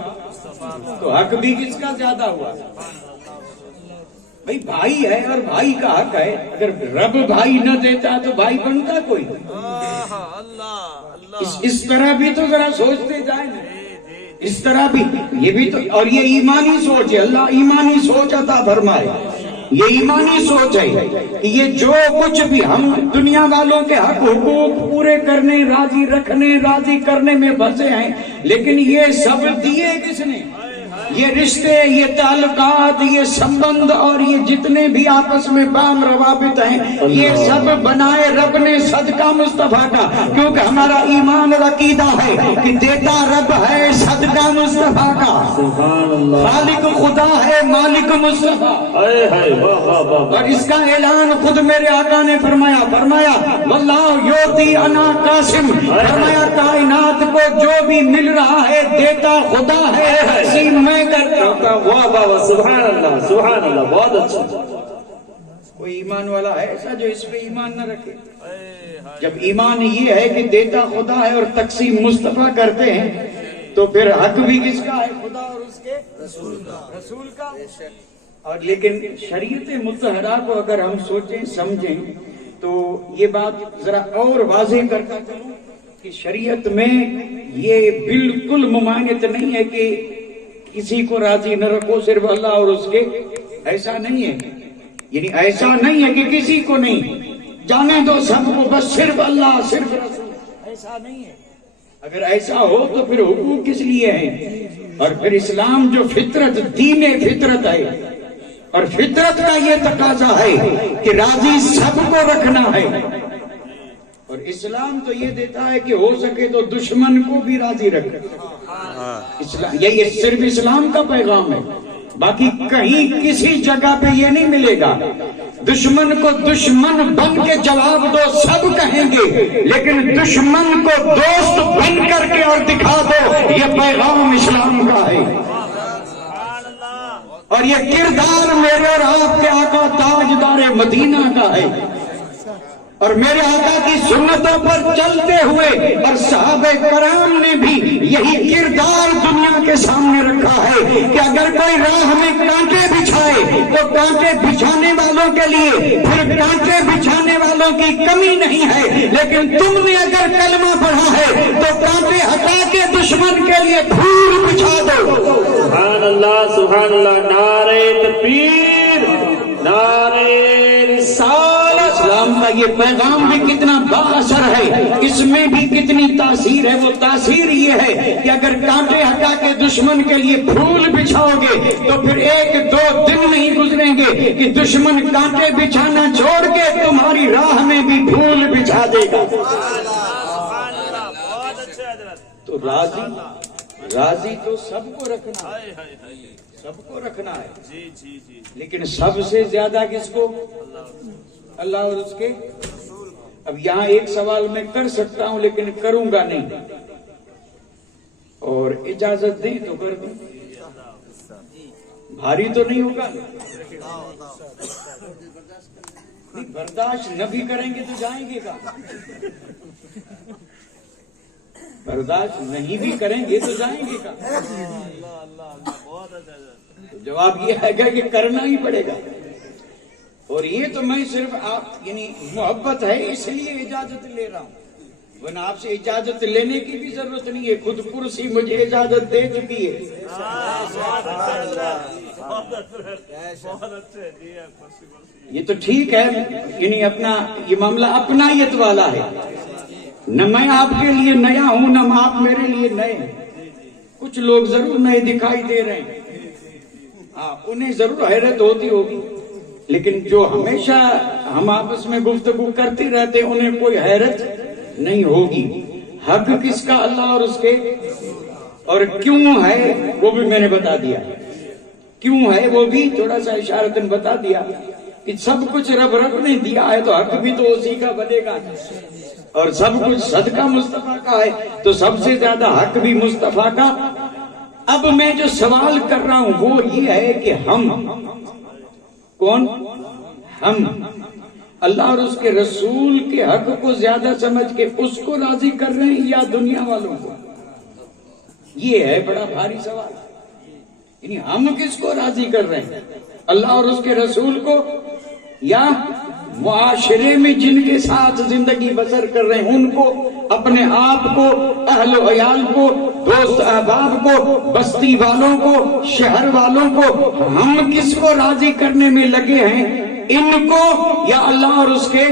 تو حق بھی کس کا زیادہ ہوا؟ بھائی بھائی ہے اور بھائی کا حق ہے، اگر رب بھائی نہ دیتا تو بھائی بنتا کوئی؟ اس طرح بھی تو ذرا سوچتے جائیں، اس طرح بھی یہ بھی تو، اور یہ ایمانی سوچ ہے، اللہ ایمانی سوچ عطا فرمائے، یہ ایمانی سوچ ہے کہ یہ جو کچھ بھی ہم دنیا والوں کے حق حقوق پورے کرنے، راضی رکھنے، راضی کرنے میں پھنسے ہیں، لیکن یہ سب دیے کس نے؟ یہ رشتے، یہ تعلقات، یہ سمبند اور یہ جتنے بھی آپس میں بام روابط ہیں، یہ سب بنائے رب نے صدقہ مصطفیٰ کا، کیونکہ ہمارا ایمان اور عقیدہ ہے کہ دیتا رب ہے، صدقہ مصطفیٰ کا، خالق خدا ہے، مالک مصطفیٰ، اور اس کا اعلان خود میرے آقا نے فرمایا واللہ یعطی انا قاسم، فرمایا کائنات کو جو بھی مل رہا ہے دیتا خدا ہے، تقسیم میں کرتا ہوں۔ واہ واہ واہ، سبحان اللہ سبحان اللہ، بہت اچھا۔ کوئی ایمان والا ہے ایسا جو اس پہ ایمان نہ رکھے؟ جب ایمان یہ ہے کہ دیتا خدا ہے اور تقسیم مصطفیٰ کرتے ہیں، تو پھر حق بھی کس کا ہے؟ خدا اور اس کے رسول کا۔ اور لیکن شریعت مطہرہ کو اگر ہم سوچیں سمجھیں تو یہ بات ذرا اور واضح کرتا چلوں کہ شریعت میں یہ بالکل ممانعت نہیں ہے کہ کسی کو راضی نہ رکھو صرف اللہ اور اس کے، ایسا نہیں ہے، یعنی ایسا نہیں ہے کہ کسی کو نہیں، جانے دو سب کو، بس صرف اللہ صرف رسول، ایسا نہیں ہے۔ اگر ایسا ہو تو پھر حقوق کس لیے ہیں؟ اور پھر اسلام جو فطرت، دین فطرت ہے، اور فطرت کا یہ تقاضا ہے کہ راضی سب کو رکھنا ہے، اور اسلام تو یہ دیتا ہے کہ ہو سکے تو دشمن کو بھی راضی رکھے۔ یہ صرف اسلام کا پیغام ہے، باقی کہیں کسی جگہ پہ یہ نہیں ملے گا۔ دشمن کو دشمن بن کے جواب دو، سب کہیں گے، لیکن دشمن کو دوست بن کر کے اور دکھا دو، یہ پیغام اسلام کا ہے۔ اور یہ کردار میرے اور آپ کے آقا تاجدار مدینہ کا ہے، اور میرے آقا کی سنتوں پر چلتے ہوئے اور صحابہ کرام نے بھی یہی کردار دنیا کے سامنے رکھا ہے کہ اگر کوئی راہ میں کانٹے بچھائے تو کانٹے بچھانے والوں کے لیے پھر کانٹے بچھانے والوں کی کمی نہیں ہے، لیکن تم نے اگر کلمہ پڑھا ہے تو کانٹے ہٹا کے دشمن کے لیے پھول بچھا دو۔ سبحان اللہ سبحان اللہ، نعرہ تکبیر، نعرہ رسالت۔ اسلام کا یہ پیغام بھی کتنا با اثر ہے، اس میں بھی کتنی تاثیر ہے۔ وہ تاثیر یہ ہے کہ اگر کانٹے ہٹا کے دشمن کے لیے پھول بچھاؤ گے تو پھر ایک دو دن نہیں گزریں گے کہ دشمن کانٹے بچھانا چھوڑ کے تمہاری راہ میں بھی پھول بچھا دے گا۔ تو راضی تو سب کو رکھنا ہے، سب کو رکھنا ہے، لیکن سب سے زیادہ کس کو؟ اللہ اور اس کے۔ اب یہاں ایک سوال میں کر سکتا ہوں لیکن کروں گا نہیں، اور اجازت دیں تو کر دوں، بھاری تو نہیں ہوگا؟ برداشت نہ بھی کریں گے تو جائیں گے کہاں؟ برداشت نہیں بھی کریں گے تو جائیں گے کہاں؟ جواب یہ ہے کہ کرنا ہی پڑے گا، اور یہ تو میں صرف آپ یعنی محبت ہے اس لیے اجازت لے رہا ہوں، ورنہ آپ سے اجازت لینے کی بھی ضرورت نہیں ہے، خود کرسی مجھے اجازت دے چکی ہے۔ یہ تو ٹھیک ہے، یعنی اپنا یہ معاملہ اپنائیت والا ہے، نہ میں آپ کے لیے نیا ہوں نہ آپ میرے لیے نئے ہیں۔ کچھ لوگ ضرور نئے دکھائی دے رہے ہیں، ہاں انہیں ضرور حیرت ہوتی ہوگی، لیکن جو ہمیشہ ہم آپس میں گفتگو کرتے رہتے انہیں کوئی حیرت نہیں ہوگی۔ حق کس کا؟ اللہ اور اس کے، اور کیوں ہے وہ بھی میں نے بتا دیا، کیوں ہے وہ بھی تھوڑا سا اشارتاً بتا دیا کہ سب کچھ رب نے دیا ہے تو حق بھی تو اسی کا بنے گا، اور سب کچھ صدقہ مصطفیٰ کا ہے تو سب سے زیادہ حق بھی مصطفیٰ کا۔ اب میں جو سوال کر رہا ہوں وہ یہ ہے کہ ہم کون؟ ہم اللہ اور اس کے رسول کے حق کو زیادہ سمجھ کے اس کو راضی کر رہے ہیں یا دنیا والوں کو؟ یہ ہے بڑا بھاری سوال۔ یعنی ہم کس کو راضی کر رہے ہیں، اللہ اور اس کے رسول کو، یا معاشرے میں جن کے ساتھ زندگی بسر کر رہے ہیں ان کو، اپنے آپ کو، اہل و عیال کو، دوست احباب کو، بستی والوں کو، شہر والوں کو؟ ہم کس کو راضی کرنے میں لگے ہیں، ان کو یا اللہ اور اس کے؟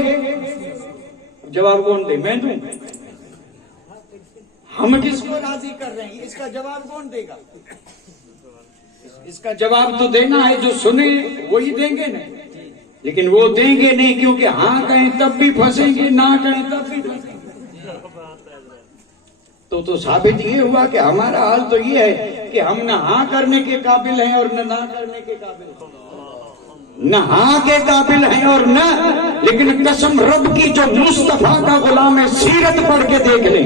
جواب کون دے؟ میں دوں؟ ہم کس کو راضی کر رہے ہیں، اس کا جواب کون دے گا؟ اس کا جواب تو دینا ہے جو سنے وہی دیں گے نا، لیکن وہ دیں گے نہیں، کیونکہ ہاں کہیں تب بھی پھنسیں گے، نہ کہیں تب بھی پھنسیں گے۔ تو ثابت یہ ہوا کہ ہمارا حال تو یہ ہے کہ ہم نہ ہاں کرنے کے قابل ہیں اور نہ کرنے کے قابل ہیں، نہ ہاں کے قابل ہیں اور نہ، لیکن قسم رب کی جو مصطفیٰ کا غلام ہے، سیرت پڑھ کے دیکھ لیں،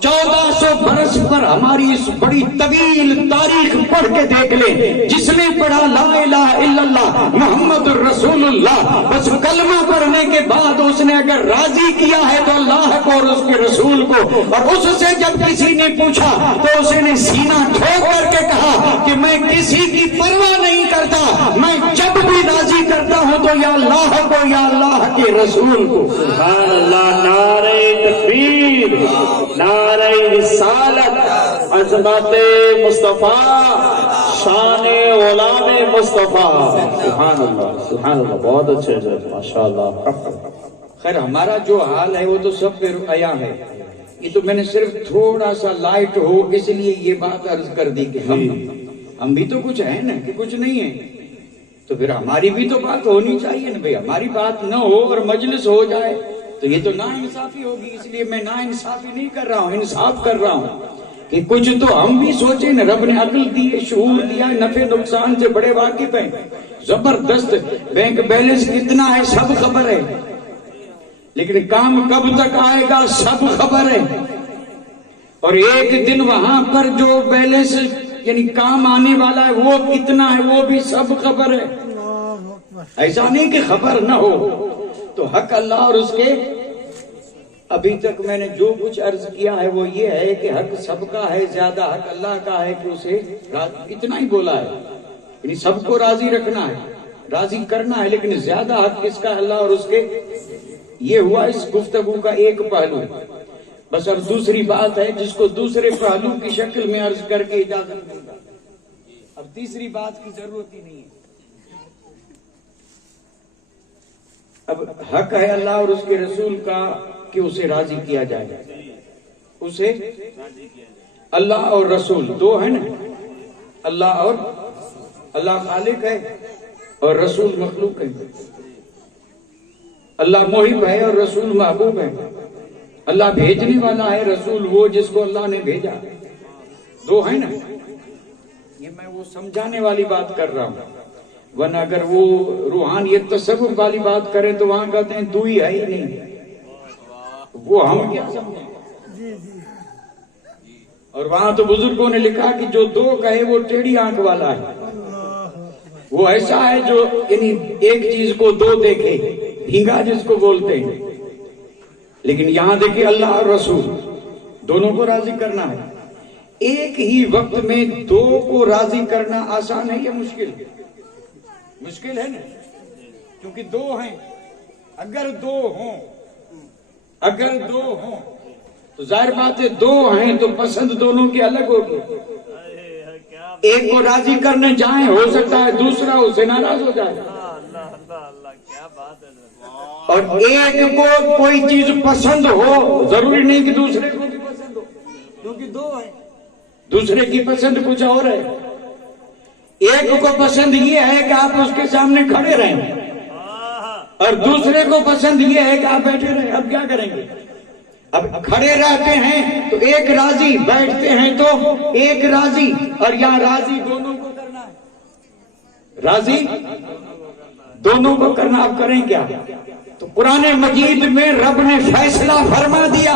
1400 برس پر ہماری اس بڑی طویل تاریخ پڑھ کے دیکھ لیں، جس نے پڑھا لا الہ الا اللہ محمد الرسول اللہ، بس کلمہ پڑھنے کے بعد اس نے اگر راضی کیا ہے تو اللہ کو اور اس کے رسول کو، اور اس سے جب کسی نے پوچھا تو اس نے سینہ ٹھوک کر کے کہا کہ میں کسی کی پرواہ نہیں کرتا، میں جب بھی راضی کرتا ہوں تو یا اللہ کو یا اللہ کے رسول کو۔ سبحان اللہ، نعرہ تکبیر، نعرہ رسالت، عظمت مصطفیٰ، شان غلام مصطفیٰ۔ سبحان اللہ، سبحان اللہ، بہت اچھے حضرت، ماشاءاللہ۔ خیر ہمارا جو حال ہے وہ تو سب پہ عیاں ہے، یہ تو میں نے صرف تھوڑا سا لائٹ ہو اس لیے یہ بات عرض کر دی کہ ہم بھی تو کچھ ہیں نا، کہ کچھ نہیں ہے، تو پھر ہماری بھی تو بات ہونی چاہیے نا بھئی۔ ہماری بات نہ ہو اور مجلس ہو جائے تو یہ تو نا انصافی ہوگی، اس لیے میں نا انصافی نہیں کر رہا ہوں، انصاف کر رہا ہوں کہ کچھ تو ہم بھی سوچیں نا۔ رب نے عقل دی ہے، شعور دیا ہے، نفع نقصان سے بڑے واقف ہیں، زبردست بینک بیلنس کتنا ہے سب خبر ہے، لیکن کام کب تک آئے گا سب خبر ہے، اور ایک دن وہاں پر جو بیلنس یعنی کام آنے والا ہے وہ کتنا ہے وہ بھی سب خبر ہے۔ ایسا نہیں کہ خبر نہ ہو۔ تو حق اللہ اور اس کے، ابھی تک میں نے جو کچھ عرض کیا ہے وہ یہ ہے کہ حق سب کا ہے، زیادہ حق اللہ کا ہے کہ اسے اتنا ہی بولا ہے، یعنی سب کو راضی رکھنا ہے، راضی کرنا ہے، لیکن زیادہ حق کس کا؟ اللہ اور اس کے۔ یہ ہوا اس گفتگو کا ایک پہلو، بس اور دوسری بات ہے جس کو دوسرے پہلو کی شکل میں عرض کر کے اجازت دوں گا، اب تیسری بات کی ضرورت ہی نہیں ہے۔ اب حق ہے اللہ اور اس کے رسول کا کہ اسے راضی کیا جائے، اسے اللہ اور رسول دو ہیں نا، اللہ اور اللہ خالق ہے اور رسول مخلوق ہے، اللہ محب ہے اور رسول محبوب ہے، اللہ بھیجنے والا ہے، رسول وہ جس کو اللہ نے بھیجا، دو ہیں نا۔ یہ میں وہ سمجھانے والی بات کر رہا ہوں، ورنہ اگر وہ روحانیت تصور والی بات کریں تو وہاں کہتے ہیں دو ہی ہے ہی نہیں، وہ ہم کیا سمجھیں؟ اور وہاں تو بزرگوں نے لکھا کہ جو دو کہے وہ ٹیڑھی آنکھ والا ہے، وہ ایسا ہے جو یعنی ایک چیز کو دو دیکھے، بھینگا جس کو بولتے ہیں۔ لیکن یہاں دیکھیں اللہ اور رسول دونوں کو راضی کرنا ہے، ایک ہی وقت میں دو کو راضی کرنا آسان ہے یا مشکل؟ مشکل ہے نا، کیونکہ دو ہیں، اگر دو ہوں تو ظاہر بات ہے دو ہیں تو پسند دونوں کی الگ ہوگی، ایک کو راضی کرنے جائیں ہو سکتا ہے دوسرا اسے ناراض ہو جائے، اور ایک کو کوئی چیز پسند ہو ضروری نہیں کہ دوسرے کو بھی پسند ہو، کیونکہ دو ہیں، دوسرے کی پسند کچھ اور ہے۔ ایک کو پسند یہ ہے کہ آپ اس کے سامنے کھڑے رہیں اور دوسرے کو پسند یہ ہے کہ آپ بیٹھے رہیں، اب کیا کریں گے؟ اب کھڑے رہتے ہیں تو ایک راضی، بیٹھتے ہیں تو ایک راضی، اور یہاں راضی دونوں کو کرنا ہے، راضی دونوں کو کرنا. اب کریں کیا؟ تو قرآن مجید میں رب نے فیصلہ فرما دیا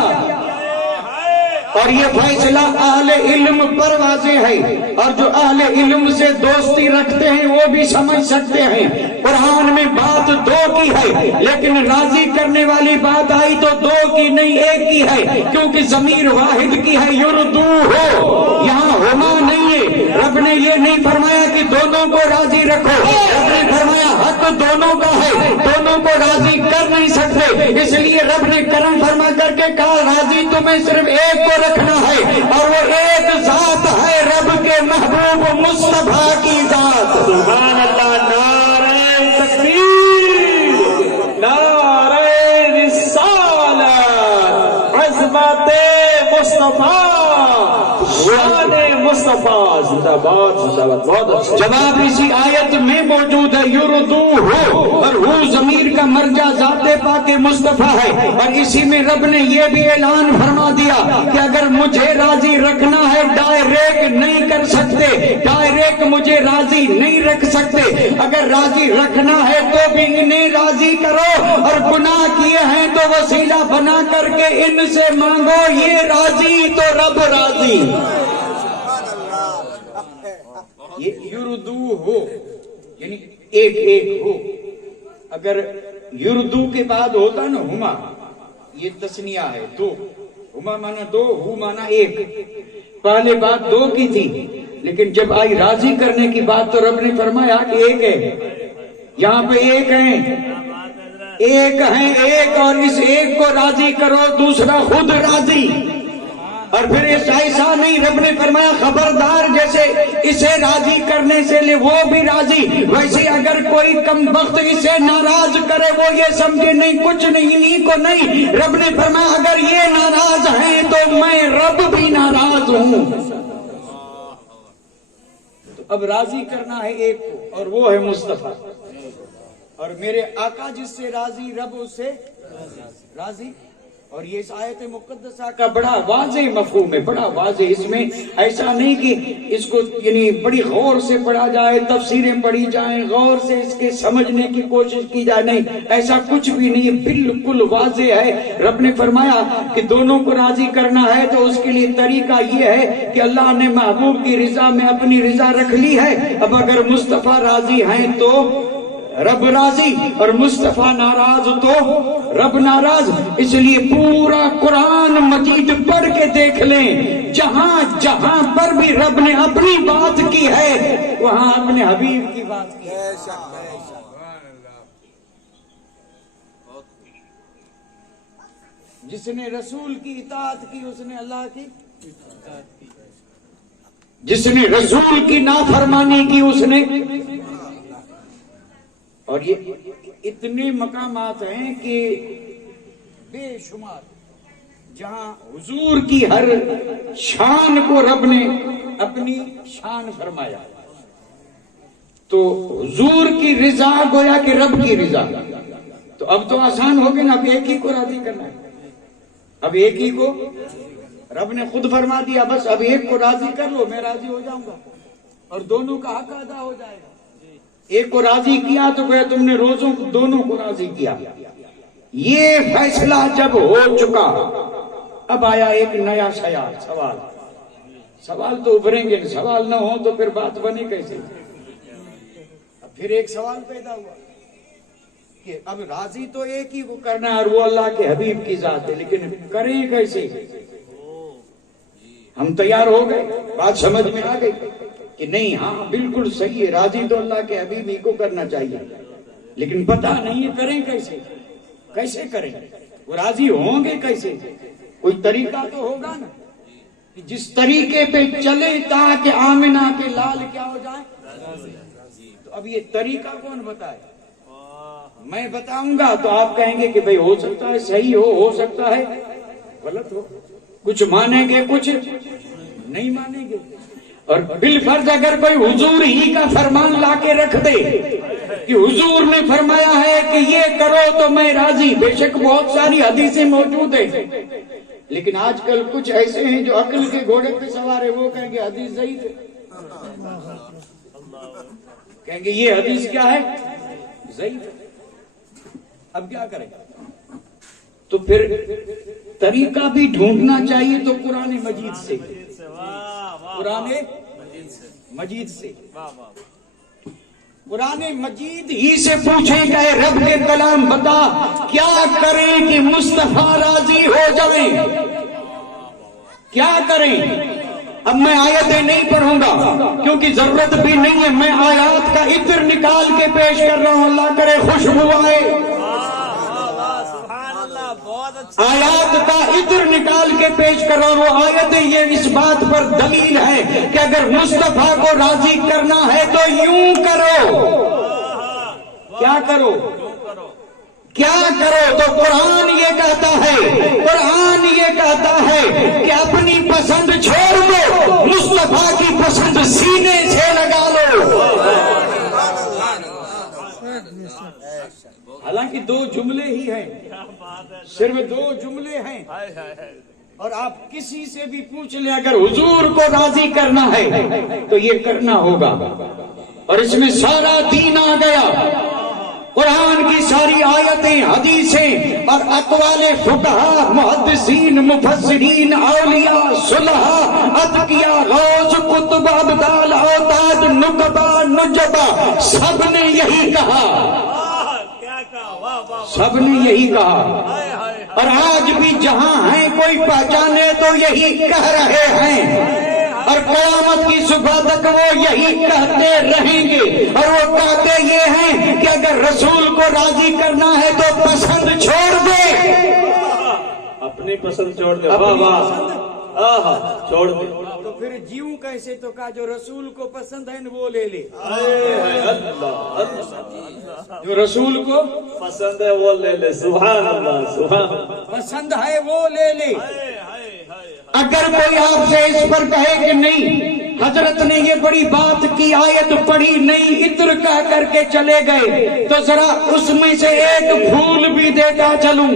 اور یہ فیصلہ اہل علم پر واضح ہے، اور جو اہل علم سے دوستی رکھتے ہیں وہ بھی سمجھ سکتے ہیں. قرآن میں بات دو کی ہے، لیکن راضی کرنے والی بات آئی تو دو کی نہیں ایک کی ہے، کیونکہ ضمیر واحد کی ہے. یردو ہو، یہاں ہما نہیں ہے. رب نے یہ نہیں فرمایا کہ دونوں کو راضی رکھو، رب نے فرمایا حق دونوں کا ہے، دونوں کو راضی کر نہیں سکتے. اس لیے رب نے کرم فرما کر کے کہا راضی تمہیں صرف ایک کو رکھنا ہے، اور وہ ایک ذات ہے رب کے محبوب مصطفیٰ کی ذات. سبحان اللہ. نعرہ تکبیر، نعرہ رسالت، عظمت مصطفیٰ، شان مصطفیٰ. زندہ باد، زندہ باد. بہت اچھا جواب اسی آیت میں موجود ہے. یردو ہو، اور ہو ضمیر کا مرجع ذات پاک مصطفیٰ ہے. اور اسی میں رب نے یہ بھی اعلان فرما دیا کہ اگر مجھے راضی رکھنا ہے ڈائریکٹ نہیں کر سکتے، ڈائریکٹ مجھے راضی نہیں رکھ سکتے. اگر راضی رکھنا ہے تو بھی انہیں راضی کرو، اور گناہ کیے ہیں تو وسیلہ بنا کر کے ان سے مانگو. یہ راضی تو رب راضی. یہ یردو ہو یعنی ایک ایک ہو. اگر یردو کے بعد ہوتا نا ہما، یہ تسنیہ ہے دو. ہما مانا دو، ہو مانا ایک. پہلے بات دو کی تھی، لیکن جب آئی راضی کرنے کی بات تو رب نے فرمایا کہ ایک ہے. یہاں پہ ایک ہیں، ایک ہیں ایک، اور اس ایک کو راضی کرو، دوسرا خود راضی. اور پھر ایسا نہیں، رب نے فرمایا خبردار جیسے اسے راضی کرنے سے لے وہ بھی راضی، ویسے اگر کوئی کم وقت اسے ناراض کرے وہ یہ سمجھے نہیں کچھ نہیں انہیں کو نہیں. رب نے فرمایا اگر یہ ناراض ہیں تو میں رب بھی ناراض ہوں. تو اب راضی کرنا ہے ایک کو، اور وہ ہے مصطفیٰ. اور میرے آقا جس سے راضی رب اس سے راضی. اور یہ اس آیت مقدسہ کا بڑا واضح مفہوم ہے، بڑا واضح. اس میں ایسا نہیں کہ اس کو یعنی بڑی غور سے پڑھا جائے، تفسیریں پڑھی جائیں، غور سے اس کے سمجھنے کی کوشش کی جائے، نہیں، ایسا کچھ بھی نہیں، بالکل واضح ہے. رب نے فرمایا کہ دونوں کو راضی کرنا ہے تو اس کے لیے طریقہ یہ ہے کہ اللہ نے محبوب کی رضا میں اپنی رضا رکھ لی ہے. اب اگر مصطفیٰ راضی ہیں تو رب راضی، اور مصطفیٰ ناراض تو رب ناراض. اس لیے پورا قرآن مجید پڑھ کے دیکھ لیں، جہاں جہاں پر بھی رب نے اپنی بات کی ہے وہاں اپنے حبیب کی بات کی ہے. جس نے رسول کی اطاعت کی اس نے اللہ کی اطاعت کی، جس نے رسول کی نافرمانی کی اس نے. اور یہ اتنے مقامات ہیں کہ بے شمار جہاں حضور کی ہر شان کو رب نے اپنی شان فرمایا. تو حضور کی رضا گویا کہ رب کی رضا. تو اب تو آسان ہو گیا نا، اب ایک ہی کو راضی کرنا ہے. اب ایک ہی کو رب نے خود فرما دیا، بس اب ایک کو راضی کر لو میں راضی ہو جاؤں گا، اور دونوں کا حق ادا ہو جائے گا. ایک کو راضی کیا تو گیا تم نے روزوں دونوں کو راضی کیا. یہ فیصلہ جب ہو چکا اب آیا ایک نیا سوال. سوال تو ابھریں گے، سوال نہ ہو تو پھر بات بنے کیسے. اب پھر ایک سوال پیدا ہوا کہ اب راضی تو ایک ہی کو کرنا ہے اور وہ اللہ کے حبیب کی ذات ہے، لیکن کریں کیسے. ہم تیار ہو گئے، بات سمجھ میں آ گئی کہ نہیں، ہاں بالکل صحیح ہے، راضی تو اللہ کے حبیب ہی کو کرنا چاہیے، لیکن پتہ نہیں ہے کریں کیسے. کیسے کریں، وہ راضی ہوں گے کیسے. کوئی طریقہ تو ہوگا نا کہ جس طریقے پہ چلے تاکہ آمنہ کے لال کیا ہو جائے. تو اب یہ طریقہ کون بتائے. میں بتاؤں گا تو آپ کہیں گے کہ بھئی ہو سکتا ہے صحیح ہو سکتا ہے غلط ہو. کچھ مانیں گے کچھ نہیں مانیں گے. اور بالفرض اگر کوئی حضور ہی کا فرمان لا کے رکھ دے کہ حضور نے فرمایا ہے کہ یہ کرو تو میں راضی. بے شک بہت ساری حدیثیں موجود ہیں، لیکن آج کل کچھ ایسے ہیں جو عقل کے گھوڑے پہ سوار ہے، وہ کہیں گے حدیث ضعیف ہے، کہیں گے یہ حدیث کیا ہے ضعیف ہے. اب کیا کریں؟ تو پھر طریقہ بھی ڈھونڈنا چاہیے تو قرآن مجید سے، قرآن مجید سے، قرآن مجید ہی سے پوچھیں کہ اے رب کے کلام بتا کیا کریں کہ مصطفیٰ راضی ہو جائیں، کیا کریں. اب میں آیتیں نہیں پڑھوں گا کیونکہ ضرورت بھی نہیں ہے، میں آیات کا عطر نکال کے پیش کر رہا ہوں، اللہ کرے خوشبو آئے. آیات کا عطر نکال کے پیش کر رہا ہوں. وہ آیتیں یہ اس بات پر دلیل ہے کہ اگر مصطفیٰ کو راضی کرنا ہے تو یوں کرو. کیا کرو؟ کیا کرو؟ تو قرآن یہ کہتا ہے، قرآن یہ کہتا ہے کہ اپنی پسند چھوڑ دو، مصطفیٰ کی پسند سینے سے لگا لو. حالانکہ دو جملے ہی ہیں، صرف دو جملے ہیں، اور آپ کسی سے بھی پوچھ لیں اگر حضور کو راضی کرنا ہے تو یہ کرنا ہوگا. اور اس میں سارا دین آ گیا، قرآن کی ساری آیتیں، حدیثیں اور اقوال فقہا، محدثین، مفسرین، اولیاء، صلحاء، اتقیاء، غوث، قطب، ابدال، اوتاد، نقبا، نجبا، سب نے یہی کہا، سب نے یہی کہا. اور آج بھی جہاں ہیں کوئی پہچانے تو یہی کہہ رہے ہیں، اور قیامت کی صبح تک وہ یہی کہتے رہیں گے. اور وہ کہتے یہ ہیں کہ اگر رسول کو راضی کرنا ہے تو پسند چھوڑ دے، اپنی پسند چھوڑ دے. واہ واہ، چھوڑ دے. تو پھر جیوں کیسے؟ تو کہا جو رسول کو پسند ہے وہ لے لے. جو رسول کو پسند ہے وہ لے لے. سبحان اللہ، سبحان اللہ. پسند ہے وہ لے لے. اگر کوئی آپ سے اس پر کہے کہ نہیں حضرت نے یہ بڑی بات کی، آیت پڑھی نہیں، عطر کہہ کر کے چلے گئے، تو ذرا اس میں سے ایک پھول بھی دیتا چلوں.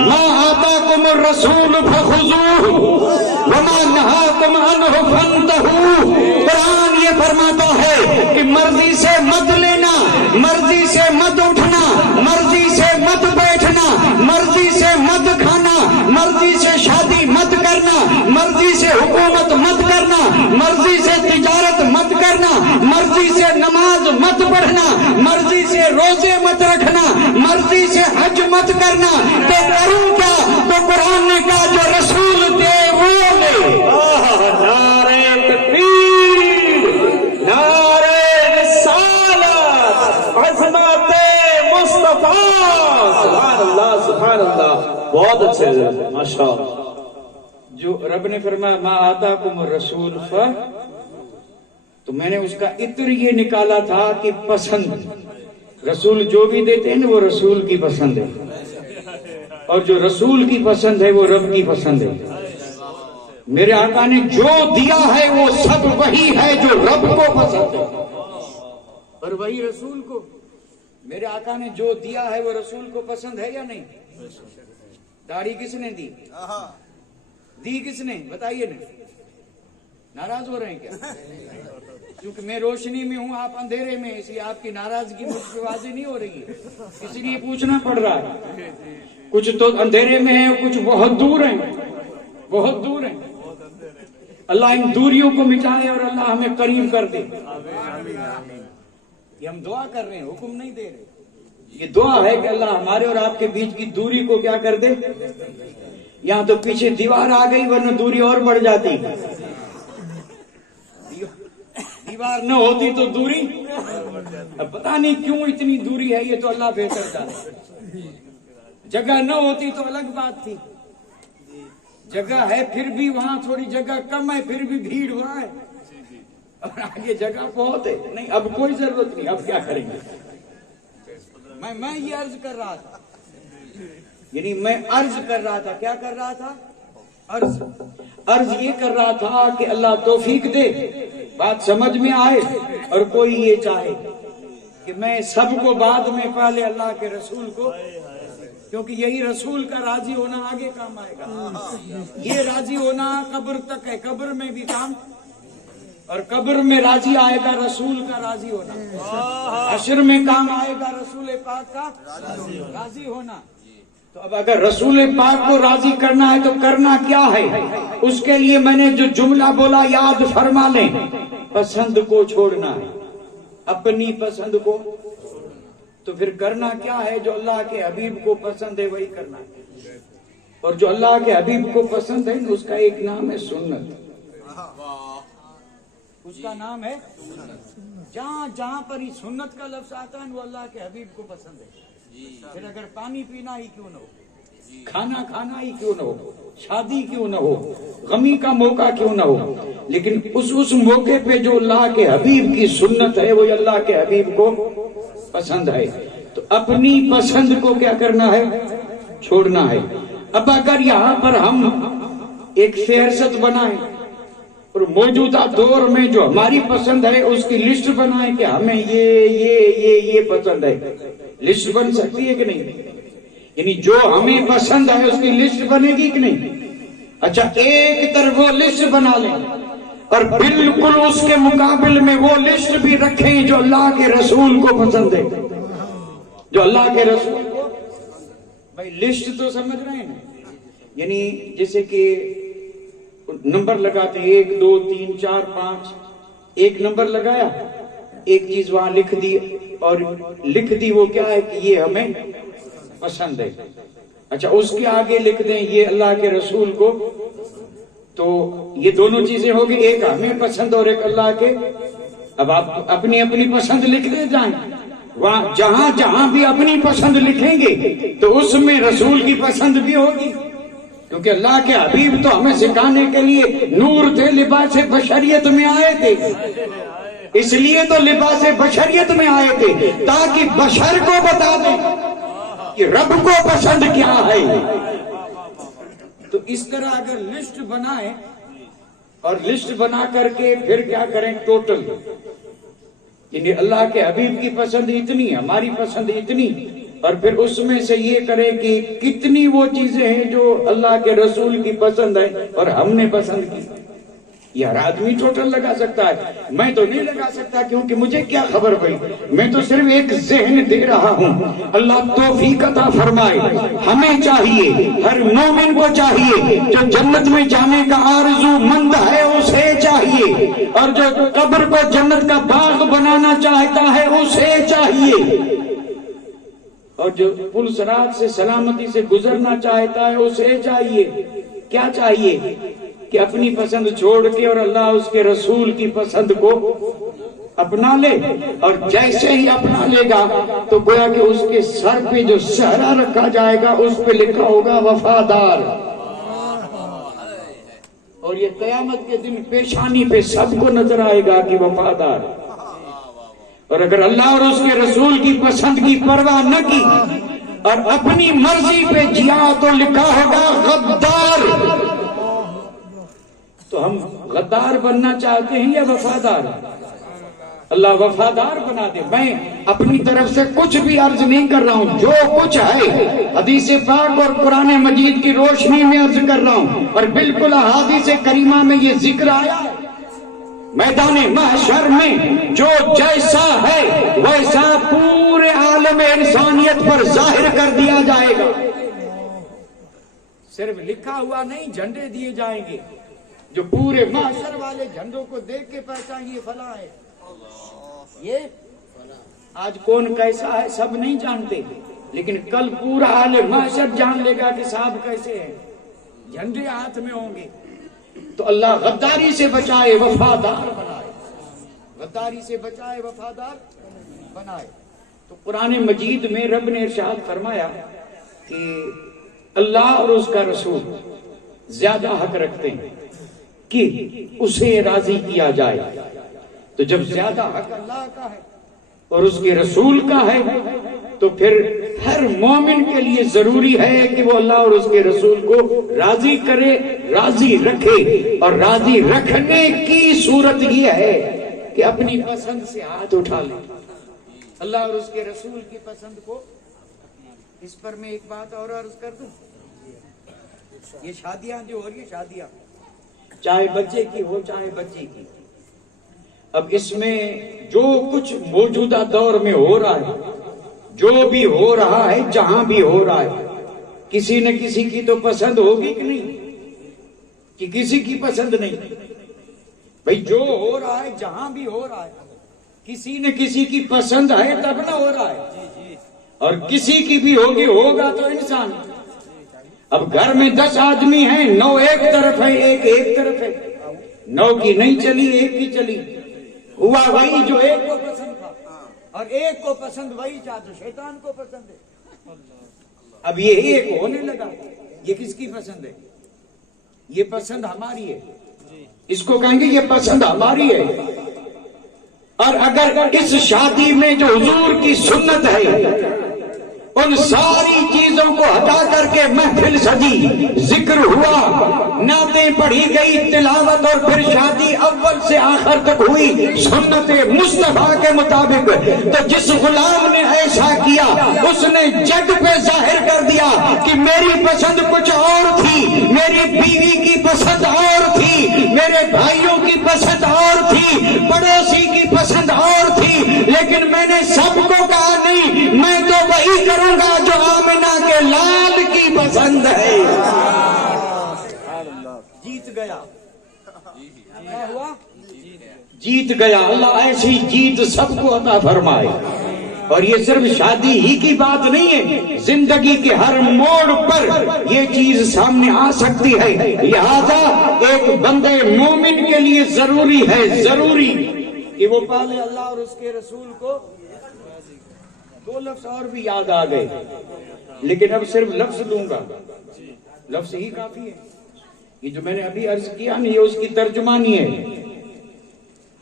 ما آتاکم الرسول فخذوہ وما نہاکم عنہ فانتہوا. قرآن یہ فرماتا ہے کہ مرضی سے مت لینا، مرضی سے مت اٹھنا، مرضی سے مت بیٹھنا، مرضی سے مت کھانا، مرضی سے شادی مت کرنا، مرضی سے حکومت مت کرنا، مرضی سے تجارت مت کرنا، مرضی سے نماز مت پڑھنا، مرضی سے روزے مت رکھنا، مرضی سے حج مت کرنا. تو کروں کیا؟ تو قرآن نے کہا جو رسول دے وہ لے. نعرہ تکبیر، نعرہ رسالت، عظمت مصطفیٰ. سبحان اللہ، سبحان اللہ. بہت اچھے ہیں ماشاء اللہ. جو رب نے فرمایا ما آتاکم الرسول تو میں نے اس کا عطر یہ نکالا تھا کہ پسند، رسول جو بھی دیتے ہیں وہ رسول کی پسند ہے، اور جو رسول کی پسند ہے وہ رب کی پسند ہے. میرے آقا نے جو دیا ہے وہ سب وہی ہے جو رب کو پسند ہے، اور وہی رسول کو. میرے آقا نے جو دیا ہے وہ رسول کو پسند ہے یا نہیں؟ داڑھی کس نے دی؟ دی کس نے؟ بتائیے نا. ناراض ہو رہے ہیں کیا؟ کیونکہ میں روشنی میں ہوں، آپ اندھیرے میں، اس لیے آپ کی ناراضگی مجھ پہ واضح نہیں ہو رہی ہے، اس لیے پوچھنا پڑ رہا ہے. کچھ تو اندھیرے میں ہیں، کچھ بہت دور ہیں، بہت دور ہیں. اللہ ان دوریوں کو مٹائے اور اللہ ہمیں قریب کر دے. یہ ہم دعا کر رہے ہیں، حکم نہیں دے رہے. یہ دعا ہے کہ اللہ ہمارے اور آپ کے بیچ کی دوری کو کیا کر دے. یہاں تو پیچھے دیوار آ گئی ورنہ دوری اور بڑھ جاتی. دیوار نہ ہوتی تو دوری، اب پتہ نہیں کیوں اتنی دوری ہے، یہ تو اللہ بہتر جانے. جگہ نہ ہوتی تو الگ بات تھی، جگہ ہے پھر بھی وہاں تھوڑی جگہ کم ہے، پھر بھی بھیڑ وہاں ہے، اور آگے جگہ بہت ہے. نہیں اب کوئی ضرورت نہیں، اب کیا کریں گے. میں یہ عرض کر رہا تھا، یعنی میں عرض کر رہا تھا. کیا کر رہا تھا؟ عرض یہ کر رہا تھا کہ اللہ توفیق دے، بات سمجھ میں آئے، اور کوئی یہ چاہے کہ میں سب کو بعد میں پہلے اللہ کے رسول کو، کیونکہ یہی رسول کا راضی ہونا آگے کام آئے گا. یہ راضی ہونا قبر تک ہے، قبر میں بھی کام اور قبر میں راضی آئے گا رسول کا راضی ہونا، حشر میں کام آئے گا رسول پاک کا راضی ہونا۔ تو اب اگر رسول پاک کو راضی کرنا ہے تو کرنا کیا ہے؟ اس کے لیے میں نے جو جملہ بولا یاد فرما لیں، پسند کو چھوڑنا ہے، اپنی پسند کو۔ تو پھر کرنا کیا ہے؟ جو اللہ کے حبیب کو پسند ہے وہی کرنا ہے، اور جو اللہ کے حبیب کو پسند ہے اس کا ایک نام ہے سنت، اس کا نام ہے جہاں جہاں پر ہی سنت کا لفظ آتا ہے وہ اللہ کے حبیب کو پسند ہے۔ پھر اگر پانی پینا ہی کیوں نہ ہو، کھانا کھانا ہی کیوں نہ ہو، شادی کیوں نہ ہو، غمی کا موقع کیوں نہ ہو، لیکن اس موقع پہ جو اللہ کے حبیب کی سنت ہے وہ اللہ کے حبیب کو پسند ہے۔ تو اپنی پسند کو کیا کرنا ہے؟ چھوڑنا ہے۔ اب اگر یہاں پر ہم ایک فہرست بنائیں اور موجودہ دور میں جو ہماری پسند ہے اس کی لسٹ بنائیں کہ ہمیں یہ پسند ہے، لسٹ بن سکتی ہے کہ نہیں؟ یعنی جو ہمیں پسند ہے اس کی لسٹ بنے گی کہ نہیں؟ اچھا، ایک طرف وہ لسٹ بنا لیں اور بالکل اس کے مقابل میں وہ لسٹ بھی رکھیں جو اللہ کے رسول کو پسند ہے، جو اللہ کے رسول کو۔ بھائی لسٹ تو سمجھ رہے ہیں، یعنی جیسے کہ نمبر لگاتے ہیں 1 2 3 4 5، ایک نمبر لگایا، ایک چیز وہاں لکھ دی، اور لکھ دی وہ کیا ہے کہ یہ ہمیں پسند ہے۔ اچھا، اس کے آگے لکھ دیں یہ اللہ کے رسول کو، تو یہ دونوں چیزیں ہوگی، ایک ہمیں پسند اور ایک اللہ کے۔ اب آپ اپنی اپنی پسند لکھتے جائیں، وہاں جہاں جہاں بھی اپنی پسند لکھیں گے تو اس میں رسول کی پسند بھی ہوگی، کیونکہ اللہ کے حبیب تو ہمیں سکھانے کے لیے نور تھے، لباس بشریت میں آئے تھے، اس لیے تو لباس بشریت میں آئے تھے تاکہ بشر کو بتا دیں کہ رب کو پسند کیا ہے۔ تو اس طرح اگر لسٹ بنائیں اور لسٹ بنا کر کے پھر کیا کریں ٹوٹل، یعنی اللہ کے حبیب کی پسند اتنی، ہماری پسند اتنی، اور پھر اس میں سے یہ کریں کہ کتنی وہ چیزیں ہیں جو اللہ کے رسول کی پسند ہے اور ہم نے پسند کی۔ یہ ہر آدمی ٹوٹل لگا سکتا ہے، میں تو نہیں لگا سکتا، کیونکہ مجھے کیا خبر بھائی، میں تو صرف ایک ذہن دے رہا ہوں۔ اللہ توفیق عطا فرمائے۔ ہمیں چاہیے، ہر مومن کو چاہیے، جو جنت میں جانے کا آرزو مند ہے اسے چاہیے، اور جو قبر کو جنت کا باغ بنانا چاہتا ہے اسے چاہیے، اور جو پل صراط سے سلامتی سے گزرنا چاہتا ہے اسے چاہیے، کیا چاہیے کہ اپنی پسند چھوڑ کے اور اللہ اس کے رسول کی پسند کو اپنا لے، اور جیسے ہی اپنا لے گا تو گویا کہ اس کے سر پہ جو سہرا رکھا جائے گا اس پہ لکھا ہوگا وفادار، اور یہ قیامت کے دن پیشانی پہ سب کو نظر آئے گا کہ وفادار۔ اور اگر اللہ اور اس کے رسول کی پسند کی پرواہ نہ کی اور اپنی مرضی پہ جیا تو لکھا ہوگا غدار۔ تو ہم غدار بننا چاہتے ہیں یا وفادار؟ اللہ وفادار بنا دے۔ میں اپنی طرف سے کچھ بھی عرض نہیں کر رہا ہوں، جو کچھ ہے حدیث پاک اور قرآن مجید کی روشنی میں عرض کر رہا ہوں، اور بالکل احادیث کریمہ میں یہ ذکر آیا ہے، میدان محشر میں جو جیسا ہے ویسا پورے عالم انسانیت پر ظاہر کر دیا جائے گا، صرف لکھا ہوا نہیں، جھنڈے دیے جائیں گے جو پورے محشر والے جھنڈوں کو دیکھ کے پہچان یہ فلاں ہے، یہ آج کون کیسا ہے سب نہیں جانتے، لیکن کل پورا عالم محشر جان لے گا کہ صاحب کیسے ہیں، جھنڈے ہاتھ میں ہوں گے۔ تو اللہ غداری سے بچائے وفادار بنائے، غداری سے بچائے وفادار بنائے۔ تو قرآن مجید میں رب نے ارشاد فرمایا کہ اللہ اور اس کا رسول زیادہ حق رکھتے ہیں کہ اسے راضی کیا جائے۔ تو جب زیادہ حق اللہ کا ہے اور اس کے رسول کا ہے تو پھر ہر مومن کے لیے ضروری ہے کہ وہ اللہ اور اس کے رسول کو راضی کرے، راضی رکھے، اور راضی رکھنے کی صورت یہ ہے کہ اپنی پسند سے ہاتھ اٹھا لے، اللہ اور اس کے رسول کی پسند کو۔ اس پر میں ایک بات اور عرض کر دوں، یہ شادیاں جو ہو رہی ہیں، شادیاں چاہے بچے کی ہو چاہے بچی کی، اب اس میں جو کچھ موجودہ دور میں ہو رہا ہے، جو بھی ہو رہا ہے، جہاں بھی ہو رہا ہے، کسی نہ کسی کی تو پسند ہوگی کہ نہیں؟ کہ کسی کی پسند نہیں؟ بھئی جو ہو رہا ہے، جہاں بھی ہو رہا ہے، کسی نہ کسی کی پسند ہے تب نہ ہو رہا ہے، اور کسی کی بھی ہوگی، ہوگا تو انسان۔ اب گھر میں 10 آدمی ہیں، 9 ایک طرف ہے، ایک طرف ہے، 9 کی نہیں چلی، ایک کی چلی، ہوا وہی جو ایک کو پسند تھا، اور ایک کو پسند وہی تھا جو شیطان کو پسند ہے۔ اب یہ ایک ہونے لگا، یہ کس کی پسند ہے؟ یہ پسند ہماری ہے، اس کو کہیں گے یہ پسند ہماری ہے۔ اور اگر اس شادی میں جو حضور کی سنت ہے، ان ساری چیزوں کو ہٹا کر کے محفل سجی، ذکر ہوا، نعتیں پڑھی گئی، تلاوت، اور پھر شادی اول سے آخر تک ہوئی سنت مصطفیٰ کے مطابق، تو جس غلام نے ایسا کیا اس نے جگ پہ ظاہر کر دیا کہ میری پسند کچھ اور تھی، میری بیوی کی پسند اور تھی، میرے بھائیوں کی پسند اور تھی، پڑوسی کی پسند اور تھی، لیکن میں نے سب کو کہا نہیں، میں تو وہی کروں گا جو آمنہ کے لال کی پسند ہے۔ جیت گیا، کیا ہوا؟ جیت گیا۔ اللہ ایسی جیت سب کو عطا فرمائے۔ اور یہ صرف شادی ہی کی بات نہیں ہے، زندگی کے ہر موڑ پر یہ چیز سامنے آ سکتی ہے، لہذا ایک بندے مومن کے لیے ضروری کہ وہ پالے اللہ اور اس کے رسول کو۔ 2 لفظ اور بھی یاد آ گئے، لیکن اب صرف لفظ دوں گا، لفظ ہی کافی ہے۔ یہ جو میں نے ابھی عرض کیا نہیں، یہ اس کی ترجمانی ہے،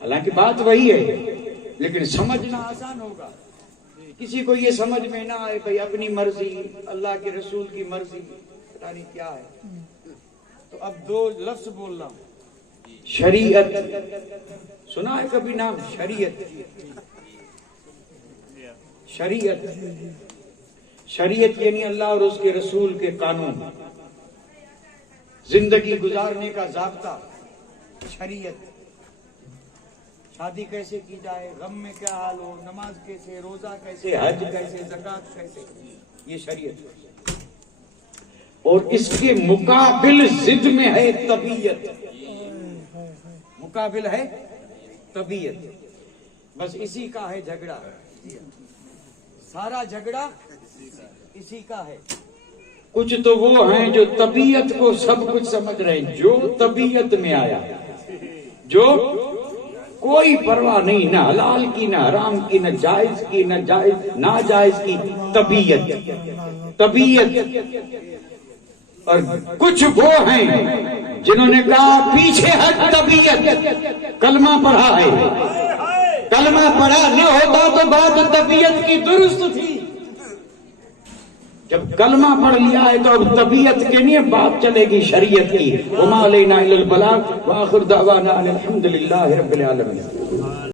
حالانکہ بات وہی ہے، لیکن سمجھنا آسان ہوگا۔ کسی کو یہ سمجھ میں نہ آئے بھئی اپنی مرضی، اللہ کے رسول کی مرضی، پتہ نہیں کیا ہے، تو اب 2 لفظ بول رہا ہوں۔ شریعت، سنا ہے کبھی نام شریعت؟ شریعت یعنی اللہ اور اس کے رسول کے قانون، زندگی گزارنے کا ضابطہ، شریعت۔ شادی کیسے کی جائے، غم میں کیا حال ہو، نماز کیسے، روزہ کیسے، حج کیسے، زکوٰۃ کیسے، یہ شریعت۔ اور اس کے مقابل ضد میں ہے طبیعت، مقابل ہے طبیعت۔ بس اسی کا ہے جھگڑا، سارا جھگڑا اسی کا ہے۔ کچھ تو وہ ہیں جو طبیعت کو سب کچھ سمجھ رہے ہیں، جو طبیعت میں آیا، جو کوئی پرواہ نہیں، نہ حلال کی، نہ حرام کی، نہ جائز کی، نہ ناجائز کی، طبیعت۔ اور کچھ وہ ہیں جنہوں نے کہا پیچھے ہٹ طبیعت، کلمہ پڑھا ہے، کلمہ پڑھا نہ ہوتا تو بات طبیعت کی درست تھی، جب کلمہ پڑھ لیا ہے تو اب طبیعت کے لیے بات چلے گی شریعت کی۔ وما علینا الا البلاغ وآخر دعوانا ان الحمد للہ رب العالمین۔